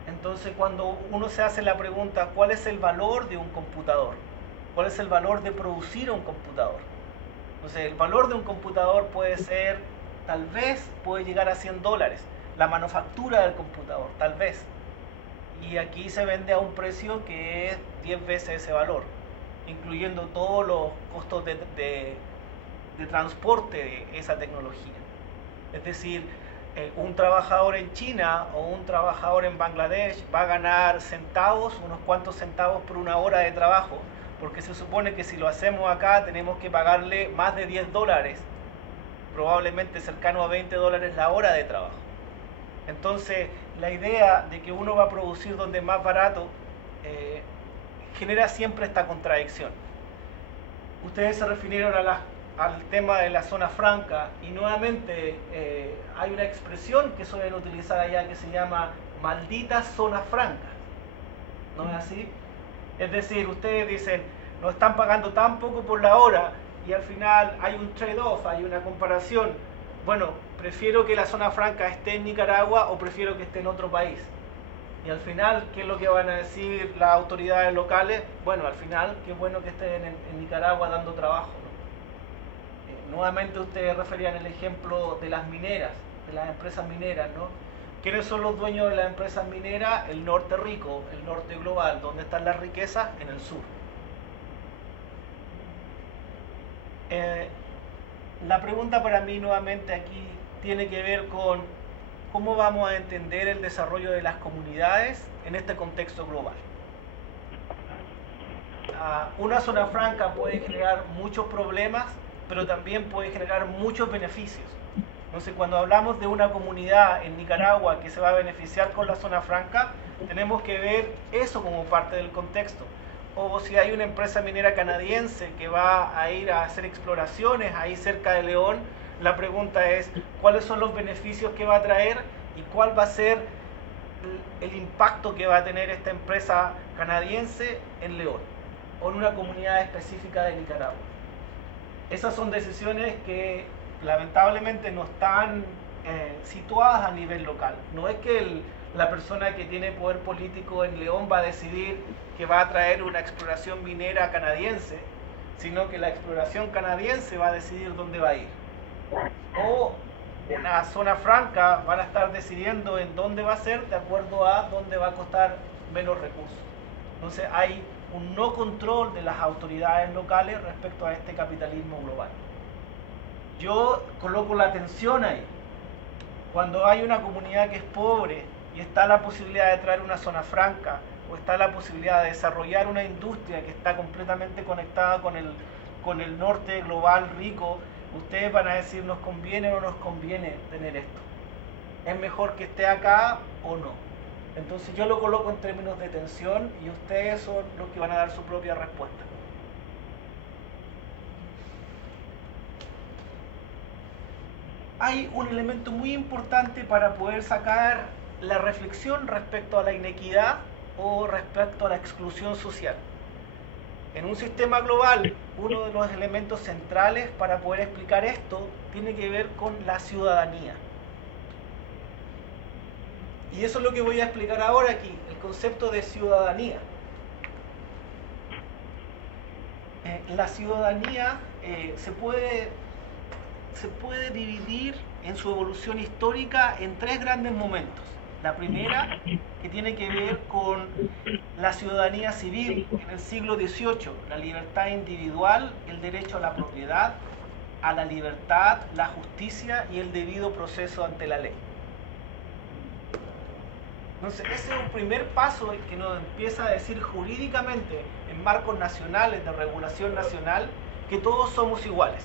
Entonces, cuando uno se hace la pregunta, ¿cuál es el valor de un computador? ¿Cuál es el valor de producir un computador? Entonces, el valor de un computador puede ser, tal vez, puede llegar a $100. La manufactura del computador, tal vez. Y aquí se vende a un precio que es 10 veces ese valor, incluyendo todos los costos de transporte de esa tecnología. Es decir, un trabajador en China o un trabajador en Bangladesh va a ganar centavos, unos cuantos centavos por una hora de trabajo, porque se supone que si lo hacemos acá tenemos que pagarle más de $10, probablemente cercano a $20 la hora de trabajo. Entonces, la idea de que uno va a producir donde es más barato genera siempre esta contradicción. Ustedes se refirieron al tema de la zona franca y nuevamente hay una expresión que suelen utilizar allá que se llama malditas zonas francas. ¿No es así? Es decir, ustedes dicen, nos están pagando tan poco por la hora y al final hay un trade-off, hay una comparación. Bueno, prefiero que la zona franca esté en Nicaragua o prefiero que esté en otro país. Y al final, ¿qué es lo que van a decir las autoridades locales? Bueno, al final, qué bueno que estén en Nicaragua dando trabajo, ¿no? Nuevamente ustedes referían el ejemplo de las mineras, de las empresas mineras, ¿no? ¿Quiénes son los dueños de las empresas mineras? El norte rico, el norte global. ¿Dónde están las riquezas? En el sur. La pregunta para mí nuevamente aquí tiene que ver con cómo vamos a entender el desarrollo de las comunidades en este contexto global. Una zona franca puede generar muchos problemas, pero también puede generar muchos beneficios. Entonces, cuando hablamos de una comunidad en Nicaragua que se va a beneficiar con la zona franca, tenemos que ver eso como parte del contexto. O si hay una empresa minera canadiense que va a ir a hacer exploraciones ahí cerca de León, la pregunta es, ¿cuáles son los beneficios que va a traer y cuál va a ser el impacto que va a tener esta empresa canadiense en León o en una comunidad específica de Nicaragua? Esas son decisiones que lamentablemente no están situadas a nivel local. No es que la persona que tiene poder político en León va a decidir que va a traer una exploración minera canadiense, sino que la exploración canadiense va a decidir dónde va a ir. O una zona franca van a estar decidiendo en dónde va a ser de acuerdo a dónde va a costar menos recursos. Entonces hay un no control de las autoridades locales respecto a este capitalismo global. Yo coloco la atención ahí. Cuando hay una comunidad que es pobre y está la posibilidad de traer una zona franca o está la posibilidad de desarrollar una industria que está completamente conectada con el norte global rico, ustedes van a decir, ¿nos conviene o no nos conviene tener esto? ¿Es mejor que esté acá o no? Entonces yo lo coloco en términos de tensión y ustedes son los que van a dar su propia respuesta. Hay un elemento muy importante para poder sacar la reflexión respecto a la inequidad o respecto a la exclusión social. En un sistema global, uno de los elementos centrales para poder explicar esto tiene que ver con la ciudadanía. Y eso es lo que voy a explicar ahora aquí, el concepto de ciudadanía. La ciudadanía se puede dividir en su evolución histórica en tres grandes momentos. La primera, que tiene que ver con la ciudadanía civil en el siglo XVIII, la libertad individual, el derecho a la propiedad, a la libertad, la justicia y el debido proceso ante la ley. Entonces, ese es un primer paso que nos empieza a decir jurídicamente, en marcos nacionales, de regulación nacional, que todos somos iguales.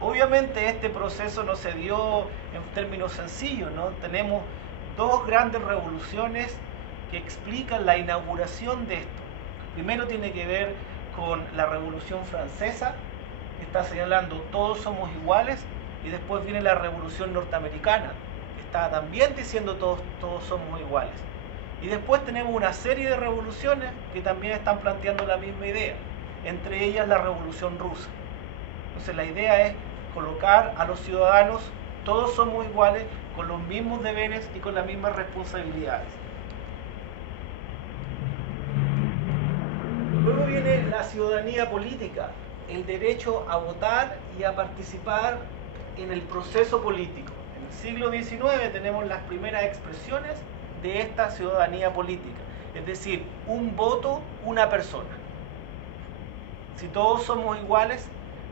Obviamente este proceso no se dio en términos sencillos, ¿no? Tenemos dos grandes revoluciones que explican la inauguración de esto. Primero tiene que ver con la Revolución Francesa, que está señalando todos somos iguales, y después viene la Revolución Norteamericana, que está también diciendo todos somos iguales. Y después tenemos una serie de revoluciones que también están planteando la misma idea, entre ellas la Revolución Rusa. Entonces la idea es colocar a los ciudadanos, todos somos iguales, con los mismos deberes y con las mismas responsabilidades. Luego viene la ciudadanía política, el derecho a votar y a participar en el proceso político. En el siglo XIX tenemos las primeras expresiones de esta ciudadanía política, es decir, un voto, una persona. Si todos somos iguales,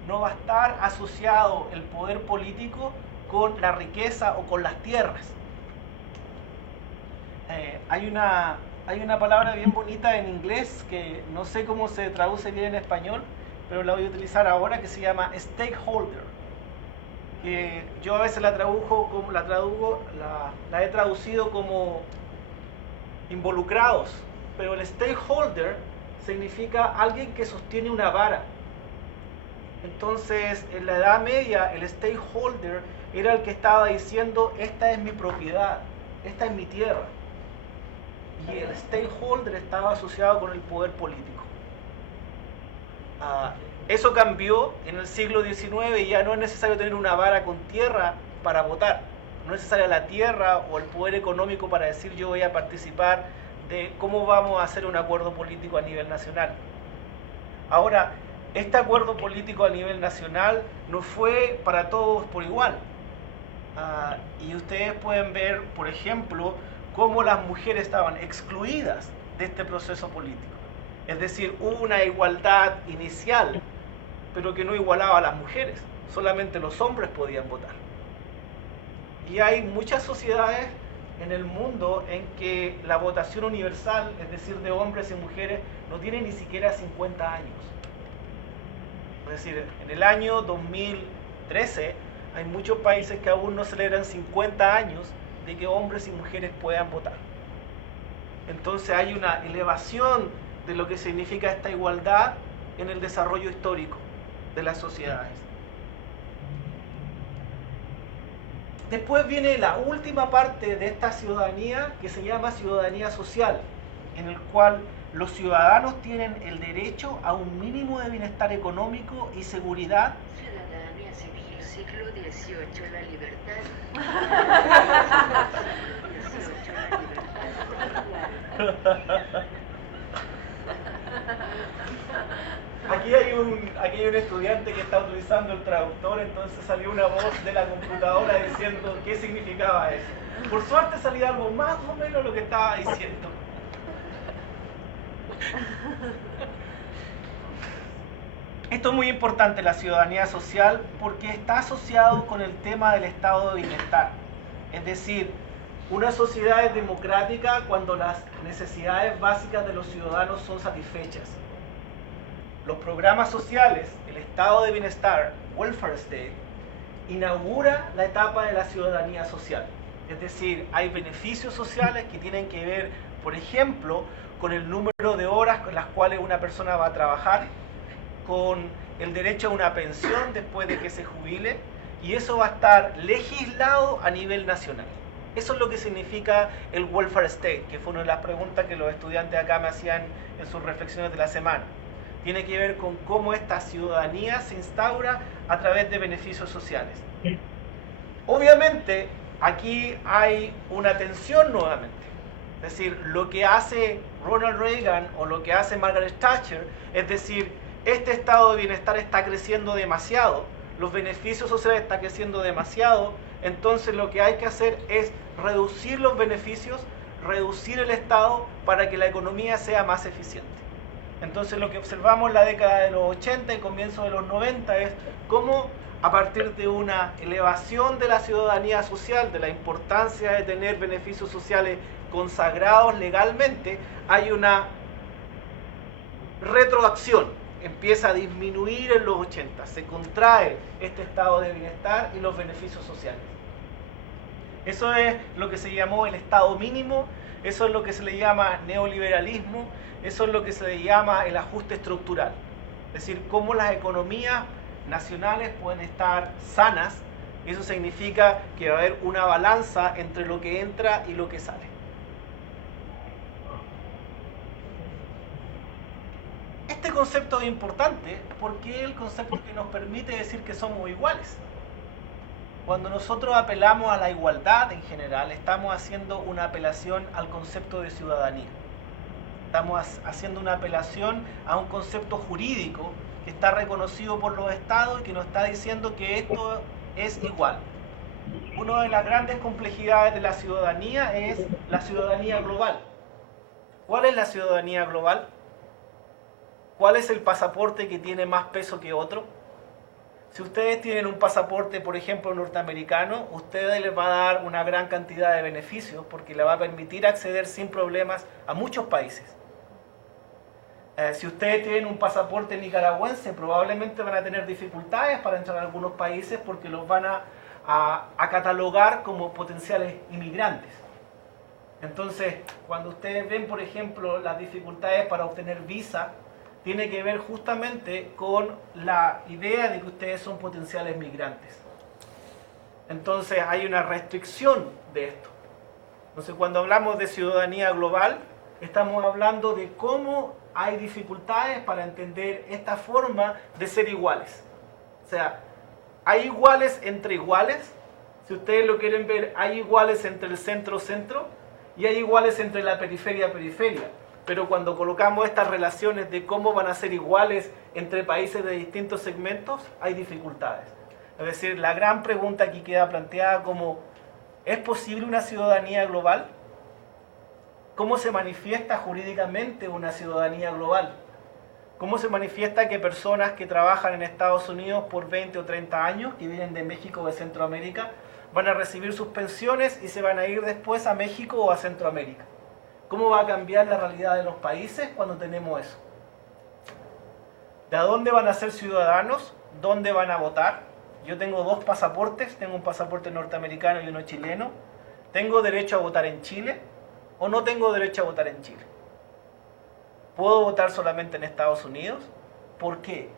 no va a estar asociado el poder político con la riqueza o con las tierras. Hay una palabra bien bonita en inglés que no sé cómo se traduce bien en español, pero la voy a utilizar ahora, que se llama stakeholder, que yo a veces la he traducido como involucrados, pero el stakeholder significa alguien que sostiene una vara. Entonces, en la Edad Media, el stakeholder era el que estaba diciendo, esta es mi propiedad, esta es mi tierra. Y el stakeholder estaba asociado con el poder político. Eso cambió en el siglo XIX y ya no es necesario tener una vara con tierra para votar. No es necesaria la tierra o el poder económico para decir yo voy a participar de cómo vamos a hacer un acuerdo político a nivel nacional. Ahora, este acuerdo político a nivel nacional no fue para todos por igual. Y ustedes pueden ver, por ejemplo, cómo las mujeres estaban excluidas de este proceso político. Es decir, hubo una igualdad inicial, pero que no igualaba a las mujeres. Solamente los hombres podían votar. Y hay muchas sociedades en el mundo en que la votación universal, es decir, de hombres y mujeres, no tiene ni siquiera 50 años. Es decir, en el año 2013 hay muchos países que aún no celebran 50 años de que hombres y mujeres puedan votar. Entonces hay una elevación de lo que significa esta igualdad en el desarrollo histórico de las sociedades. Después viene la última parte de esta ciudadanía, que se llama ciudadanía social, en el cual los ciudadanos tienen el derecho a un mínimo de bienestar económico y seguridad. Ciudadanía civil, siglo XVIII, la libertad. Aquí hay un estudiante que está utilizando el traductor, entonces salió una voz de la computadora diciendo qué significaba eso. Por suerte salía algo más o menos lo que estaba diciendo. Esto es muy importante, la ciudadanía social, porque está asociado con el tema del estado de bienestar. Es decir, una sociedad es democrática cuando las necesidades básicas de los ciudadanos son satisfechas. Los programas sociales, el estado de bienestar, welfare state, inaugura la etapa de la ciudadanía social. Es decir, hay beneficios sociales que tienen que ver, por ejemplo, con el número de horas con las cuales una persona va a trabajar, con el derecho a una pensión después de que se jubile, y eso va a estar legislado a nivel nacional. Eso es lo que significa el welfare state, que fue una de las preguntas que los estudiantes acá me hacían en sus reflexiones de la semana. Tiene que ver con cómo esta ciudadanía se instaura a través de beneficios sociales. Obviamente, aquí hay una tensión nuevamente. Es decir, lo que hace Ronald Reagan o lo que hace Margaret Thatcher, es decir, este estado de bienestar está creciendo demasiado, los beneficios sociales están creciendo demasiado, entonces lo que hay que hacer es reducir los beneficios, reducir el estado para que la economía sea más eficiente. Entonces lo que observamos en la década de los 80 y comienzo de los 90 es cómo a partir de una elevación de la ciudadanía social, de la importancia de tener beneficios sociales consagrados legalmente, hay una retroacción, empieza a disminuir en los 80, se contrae este estado de bienestar y los beneficios sociales. Eso es lo que se llamó el estado mínimo, eso es lo que se le llama neoliberalismo, eso es lo que se le llama el ajuste estructural. Es decir, cómo las economías nacionales pueden estar sanas, eso significa que va a haber una balanza entre lo que entra y lo que sale. Este concepto es importante porque es el concepto que nos permite decir que somos iguales. Cuando nosotros apelamos a la igualdad en general, estamos haciendo una apelación al concepto de ciudadanía. Estamos haciendo una apelación a un concepto jurídico que está reconocido por los estados y que nos está diciendo que esto es igual. Una de las grandes complejidades de la ciudadanía es la ciudadanía global. ¿Cuál es la ciudadanía global? ¿Cuál es el pasaporte que tiene más peso que otro? Si ustedes tienen un pasaporte, por ejemplo, norteamericano, ustedes les va a dar una gran cantidad de beneficios porque le va a permitir acceder sin problemas a muchos países. Si ustedes tienen un pasaporte nicaragüense, probablemente van a tener dificultades para entrar a algunos países porque los van a catalogar como potenciales inmigrantes. Entonces, cuando ustedes ven, por ejemplo, las dificultades para obtener visa, tiene que ver justamente con la idea de que ustedes son potenciales migrantes. Entonces hay una restricción de esto. Entonces cuando hablamos de ciudadanía global, estamos hablando de cómo hay dificultades para entender esta forma de ser iguales. O sea, hay iguales entre iguales. Si ustedes lo quieren ver, hay iguales entre el centro-centro y hay iguales entre la periferia-periferia. Pero cuando colocamos estas relaciones de cómo van a ser iguales entre países de distintos segmentos, hay dificultades. Es decir, la gran pregunta aquí queda planteada como, ¿es posible una ciudadanía global? ¿Cómo se manifiesta jurídicamente una ciudadanía global? ¿Cómo se manifiesta que personas que trabajan en Estados Unidos por 20 o 30 años, que vienen de México o de Centroamérica, van a recibir sus pensiones y se van a ir después a México o a Centroamérica? ¿Cómo va a cambiar la realidad de los países cuando tenemos eso? ¿De dónde van a ser ciudadanos? ¿Dónde van a votar? Yo tengo dos pasaportes, tengo un pasaporte norteamericano y uno chileno. ¿Tengo derecho a votar en Chile o no tengo derecho a votar en Chile? ¿Puedo votar solamente en Estados Unidos? ¿Por qué?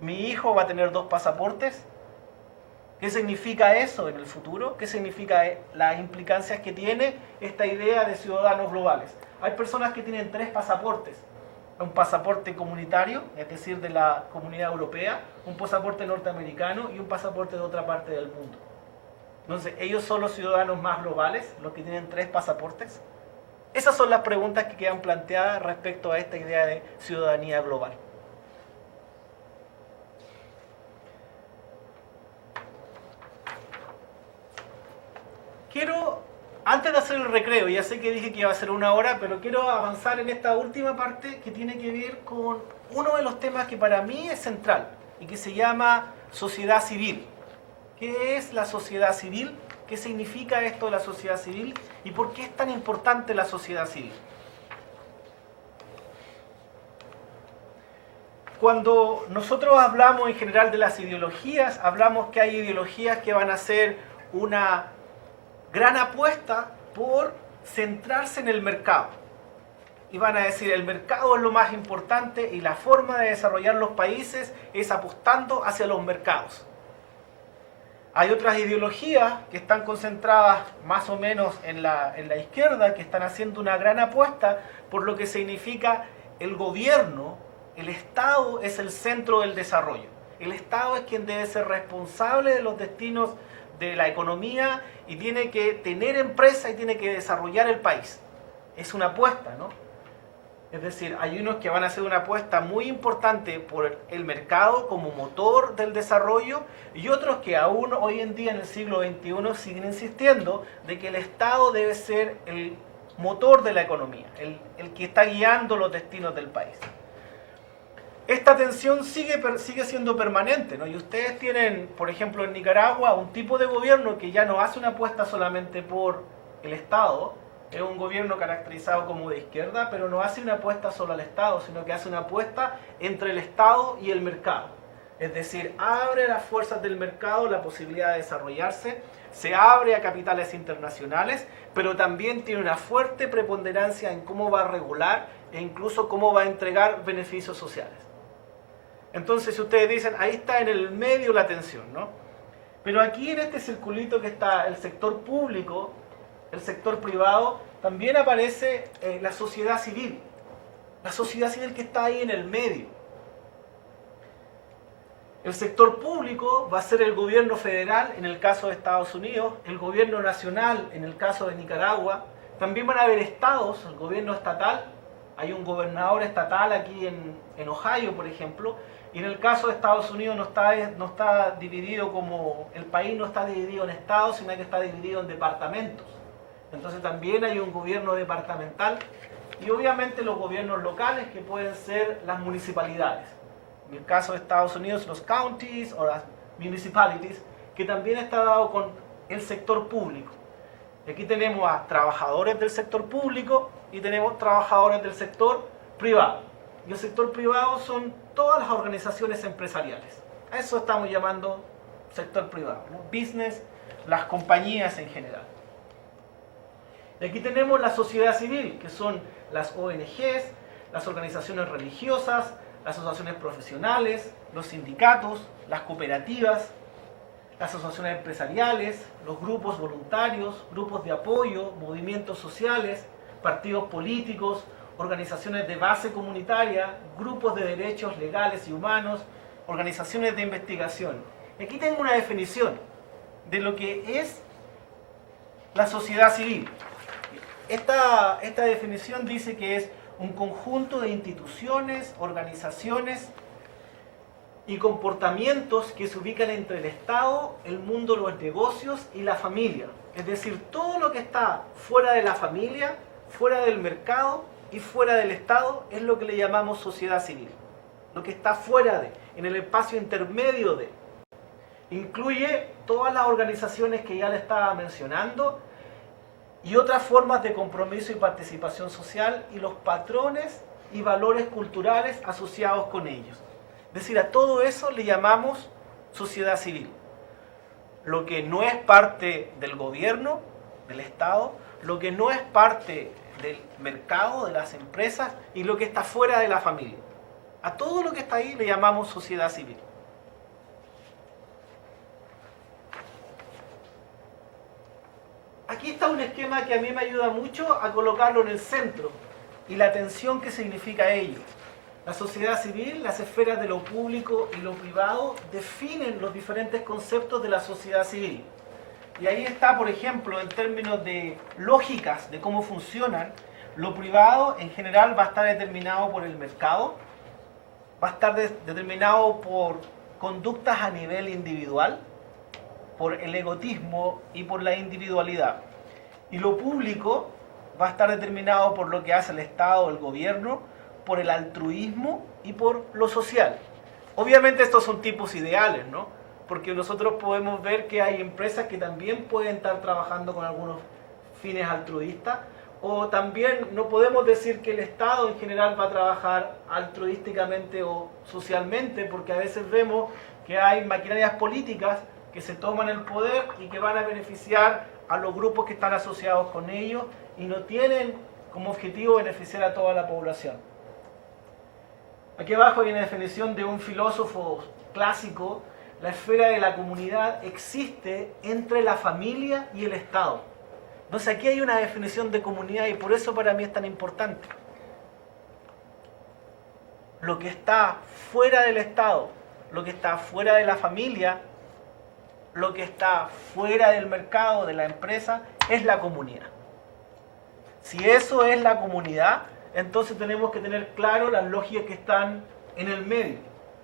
¿Mi hijo va a tener dos pasaportes? ¿Qué significa eso en el futuro? ¿Qué significa las implicancias que tiene esta idea de ciudadanos globales? Hay personas que tienen tres pasaportes. Un pasaporte comunitario, es decir, de la Comunidad Europea, un pasaporte norteamericano y un pasaporte de otra parte del mundo. Entonces, ¿ellos son los ciudadanos más globales, los que tienen tres pasaportes? Esas son las preguntas que quedan planteadas respecto a esta idea de ciudadanía global. Quiero, antes de hacer el recreo, ya sé que dije que iba a ser 1 hora, pero quiero avanzar en esta última parte que tiene que ver con uno de los temas que para mí es central y que se llama sociedad civil. ¿Qué es la sociedad civil? ¿Qué significa esto de la sociedad civil? ¿Y por qué es tan importante la sociedad civil? Cuando nosotros hablamos en general de las ideologías, hablamos que hay ideologías que van a ser una gran apuesta por centrarse en el mercado. Y van a decir, el mercado es lo más importante y la forma de desarrollar los países es apostando hacia los mercados. Hay otras ideologías que están concentradas más o menos en la izquierda, que están haciendo una gran apuesta por lo que significa el gobierno, el Estado es el centro del desarrollo. El Estado es quien debe ser responsable de los destinos de la economía y tiene que tener empresa y tiene que desarrollar el país. Es una apuesta, ¿no? Es decir, hay unos que van a hacer una apuesta muy importante por el mercado como motor del desarrollo y otros que aún hoy en día en el siglo XXI siguen insistiendo de que el Estado debe ser el motor de la economía, el que está guiando los destinos del país. Esta tensión sigue siendo permanente, ¿no? Y ustedes tienen, por ejemplo, en Nicaragua un tipo de gobierno que ya no hace una apuesta solamente por el Estado. Es un gobierno caracterizado como de izquierda, pero no hace una apuesta solo al Estado, sino que hace una apuesta entre el Estado y el mercado. Es decir, abre a las fuerzas del mercado la posibilidad de desarrollarse, se abre a capitales internacionales, pero también tiene una fuerte preponderancia en cómo va a regular e incluso cómo va a entregar beneficios sociales. Entonces, si ustedes dicen, ahí está en el medio la tensión, ¿no? Pero aquí en este circulito que está el sector público, el sector privado, también aparece la sociedad civil. La sociedad civil que está ahí en el medio. El sector público va a ser el gobierno federal en el caso de Estados Unidos, el gobierno nacional en el caso de Nicaragua. También van a haber estados, el gobierno estatal. Hay un gobernador estatal aquí en Ohio, por ejemplo. Y en el caso de Estados Unidos no está dividido como... El país no está dividido en estados, sino que está dividido en departamentos. Entonces también hay un gobierno departamental y obviamente los gobiernos locales que pueden ser las municipalidades. En el caso de Estados Unidos, los counties o las municipalities, que también está dado con el sector público. Y aquí tenemos a trabajadores del sector público y tenemos trabajadores del sector privado. Y el sector privado son todas las organizaciones empresariales. A eso estamos llamando sector privado, ¿no? Business, las compañías en general. Y aquí tenemos la sociedad civil, que son las ONGs, las organizaciones religiosas, las asociaciones profesionales, los sindicatos, las cooperativas, las asociaciones empresariales, los grupos voluntarios, grupos de apoyo, movimientos sociales, partidos políticos, organizaciones de base comunitaria, grupos de derechos legales y humanos, organizaciones de investigación. Y aquí tengo una definición de lo que es la sociedad civil. Esta definición dice que es un conjunto de instituciones, organizaciones y comportamientos que se ubican entre el Estado, el mundo de los negocios y la familia. Es decir, todo lo que está fuera de la familia, fuera del mercado y fuera del Estado es lo que le llamamos sociedad civil. Lo que está fuera de, en el espacio intermedio de. Incluye todas las organizaciones que ya le estaba mencionando y otras formas de compromiso y participación social y los patrones y valores culturales asociados con ellos. Es decir, a todo eso le llamamos sociedad civil. Lo que no es parte del gobierno, del Estado, lo que no es parte del mercado, de las empresas y lo que está fuera de la familia. A todo lo que está ahí le llamamos sociedad civil. Aquí está un esquema que a mí me ayuda mucho a colocarlo en el centro y la tensión que significa ello. La sociedad civil, las esferas de lo público y lo privado definen los diferentes conceptos de la sociedad civil. Y ahí está, por ejemplo, en términos de lógicas de cómo funcionan, lo privado en general va a estar determinado por el mercado, va a estar determinado por conductas a nivel individual, por el egotismo y por la individualidad. Y lo público va a estar determinado por lo que hace el Estado o el gobierno, por el altruismo y por lo social. Obviamente estos son tipos ideales, ¿no? Porque nosotros podemos ver que hay empresas que también pueden estar trabajando con algunos fines altruistas, o también no podemos decir que el Estado en general va a trabajar altruísticamente o socialmente, porque a veces vemos que hay maquinarias políticas que se toman el poder y que van a beneficiar a los grupos que están asociados con ellos y no tienen como objetivo beneficiar a toda la población. Aquí abajo hay una definición de un filósofo clásico: la esfera de la comunidad existe entre la familia y el Estado. Entonces aquí hay una definición de comunidad y por eso para mí es tan importante. Lo que está fuera del Estado, lo que está fuera de la familia, lo que está fuera del mercado, de la empresa, es la comunidad. Si eso es la comunidad, entonces tenemos que tener claro las lógicas que están en el medio.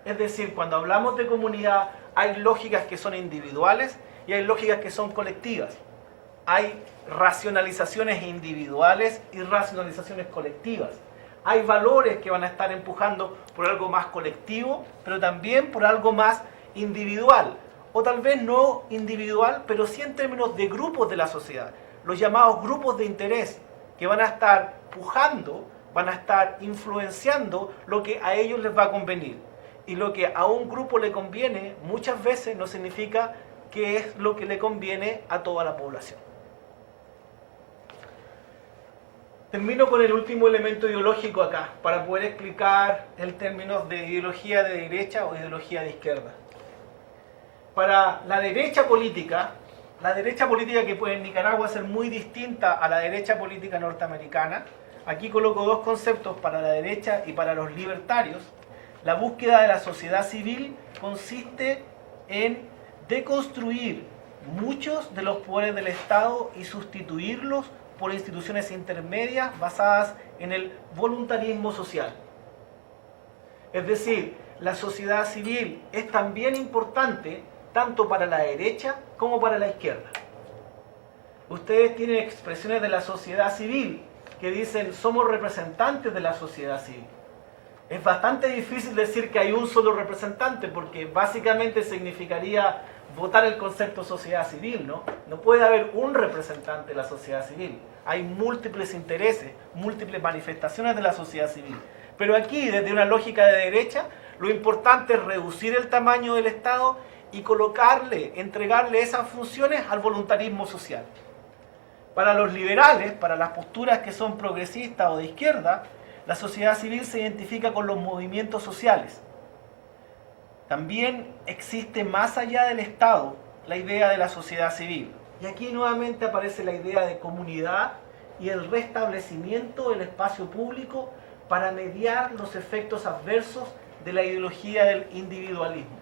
Es decir, cuando hablamos de comunidad, hay lógicas que son individuales y hay lógicas que son colectivas. Hay racionalizaciones individuales y racionalizaciones colectivas. Hay valores que van a estar empujando por algo más colectivo, pero también por algo más individual. O tal vez no individual, pero sí en términos de grupos de la sociedad. Los llamados grupos de interés, que van a estar pujando, van a estar influenciando lo que a ellos les va a convenir. Y lo que a un grupo le conviene muchas veces no significa que es lo que le conviene a toda la población. Termino con el último elemento ideológico acá, para poder explicar el término de ideología de derecha o ideología de izquierda. Para la derecha política que puede en Nicaragua ser muy distinta a la derecha política norteamericana, aquí coloco dos conceptos para la derecha y para los libertarios. La búsqueda de la sociedad civil consiste en deconstruir muchos de los poderes del Estado y sustituirlos por instituciones intermedias basadas en el voluntarismo social. Es decir, la sociedad civil es también importante tanto para la derecha como para la izquierda. Ustedes tienen expresiones de la sociedad civil que dicen somos representantes de la sociedad civil. Es bastante difícil decir que hay un solo representante porque básicamente significaría votar el concepto sociedad civil, ¿no? No puede haber un representante de la sociedad civil. Hay múltiples intereses, múltiples manifestaciones de la sociedad civil. Pero aquí, desde una lógica de derecha, lo importante es reducir el tamaño del Estado y entregarle esas funciones al voluntarismo social. Para los liberales, para las posturas que son progresistas o de izquierda, la sociedad civil se identifica con los movimientos sociales. También existe más allá del Estado la idea de la sociedad civil. Y aquí nuevamente aparece la idea de comunidad y el restablecimiento del espacio público para mediar los efectos adversos de la ideología del individualismo.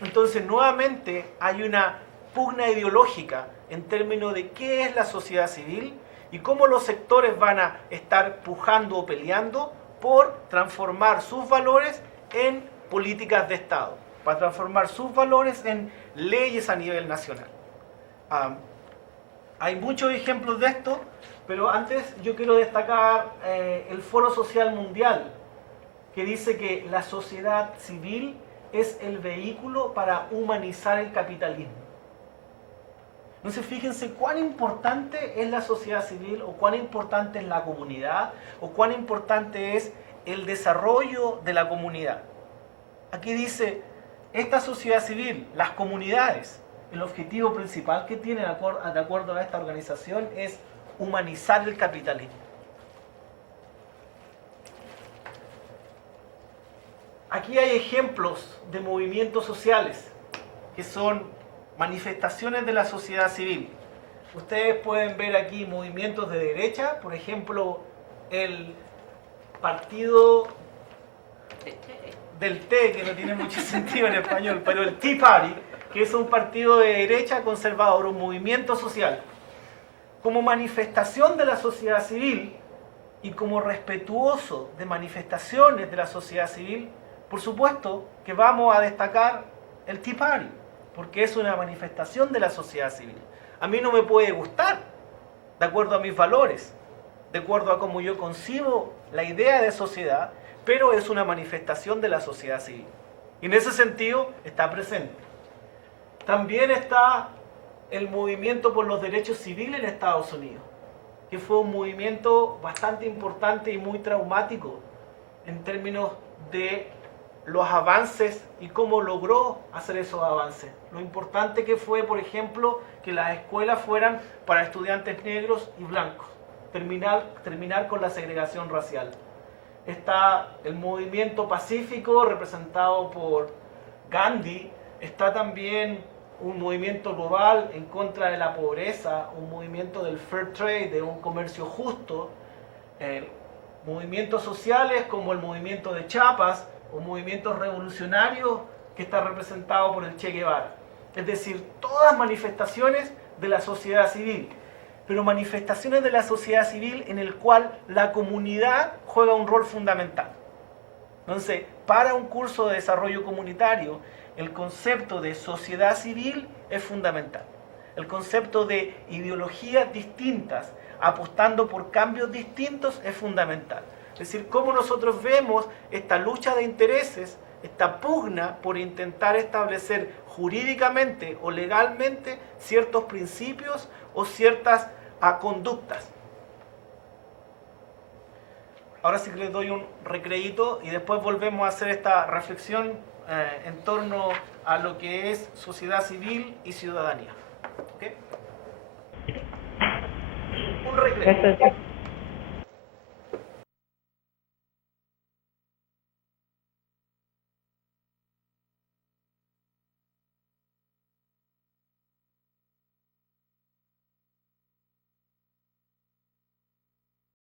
Entonces, nuevamente hay una pugna ideológica en términos de qué es la sociedad civil y cómo los sectores van a estar pujando o peleando por transformar sus valores en políticas de Estado, para transformar sus valores en leyes a nivel nacional. Hay muchos ejemplos de esto, pero antes yo quiero destacar el Foro Social Mundial, que dice que la sociedad civil es el vehículo para humanizar el capitalismo. Entonces fíjense cuán importante es la sociedad civil, o cuán importante es la comunidad, o cuán importante es el desarrollo de la comunidad. Aquí dice, esta sociedad civil, las comunidades, el objetivo principal que tienen de acuerdo a esta organización es humanizar el capitalismo. Aquí hay ejemplos de movimientos sociales que son manifestaciones de la sociedad civil. Ustedes pueden ver aquí movimientos de derecha, por ejemplo, el partido del té, que no tiene mucho sentido en español, pero el Tea Party, que es un partido de derecha conservador, un movimiento social. Como manifestación de la sociedad civil y como respetuoso de manifestaciones de la sociedad civil, por supuesto que vamos a destacar el Tea Party, porque es una manifestación de la sociedad civil. A mí no me puede gustar, de acuerdo a mis valores, de acuerdo a cómo yo concibo la idea de sociedad, pero es una manifestación de la sociedad civil. Y en ese sentido está presente. También está el movimiento por los derechos civiles en Estados Unidos, que fue un movimiento bastante importante y muy traumático en términos de los avances y cómo logró hacer esos avances. Lo importante que fue, por ejemplo, que las escuelas fueran para estudiantes negros y blancos. Terminar con la segregación racial. Está el movimiento pacífico representado por Gandhi. Está también un movimiento global en contra de la pobreza, un movimiento del fair trade, de un comercio justo. Movimientos sociales como el movimiento de Chiapas o movimientos revolucionarios que está representado por el Che Guevara. Es decir, todas manifestaciones de la sociedad civil, pero manifestaciones de la sociedad civil en el cual la comunidad juega un rol fundamental. Entonces, para un curso de desarrollo comunitario, el concepto de sociedad civil es fundamental. El concepto de ideologías distintas, apostando por cambios distintos, es fundamental. Es decir, cómo nosotros vemos esta lucha de intereses, esta pugna por intentar establecer jurídicamente o legalmente ciertos principios o ciertas conductas. Ahora sí que les doy un recreíto y después volvemos a hacer esta reflexión en torno a lo que es sociedad civil y ciudadanía. ¿Okay? Un recreo.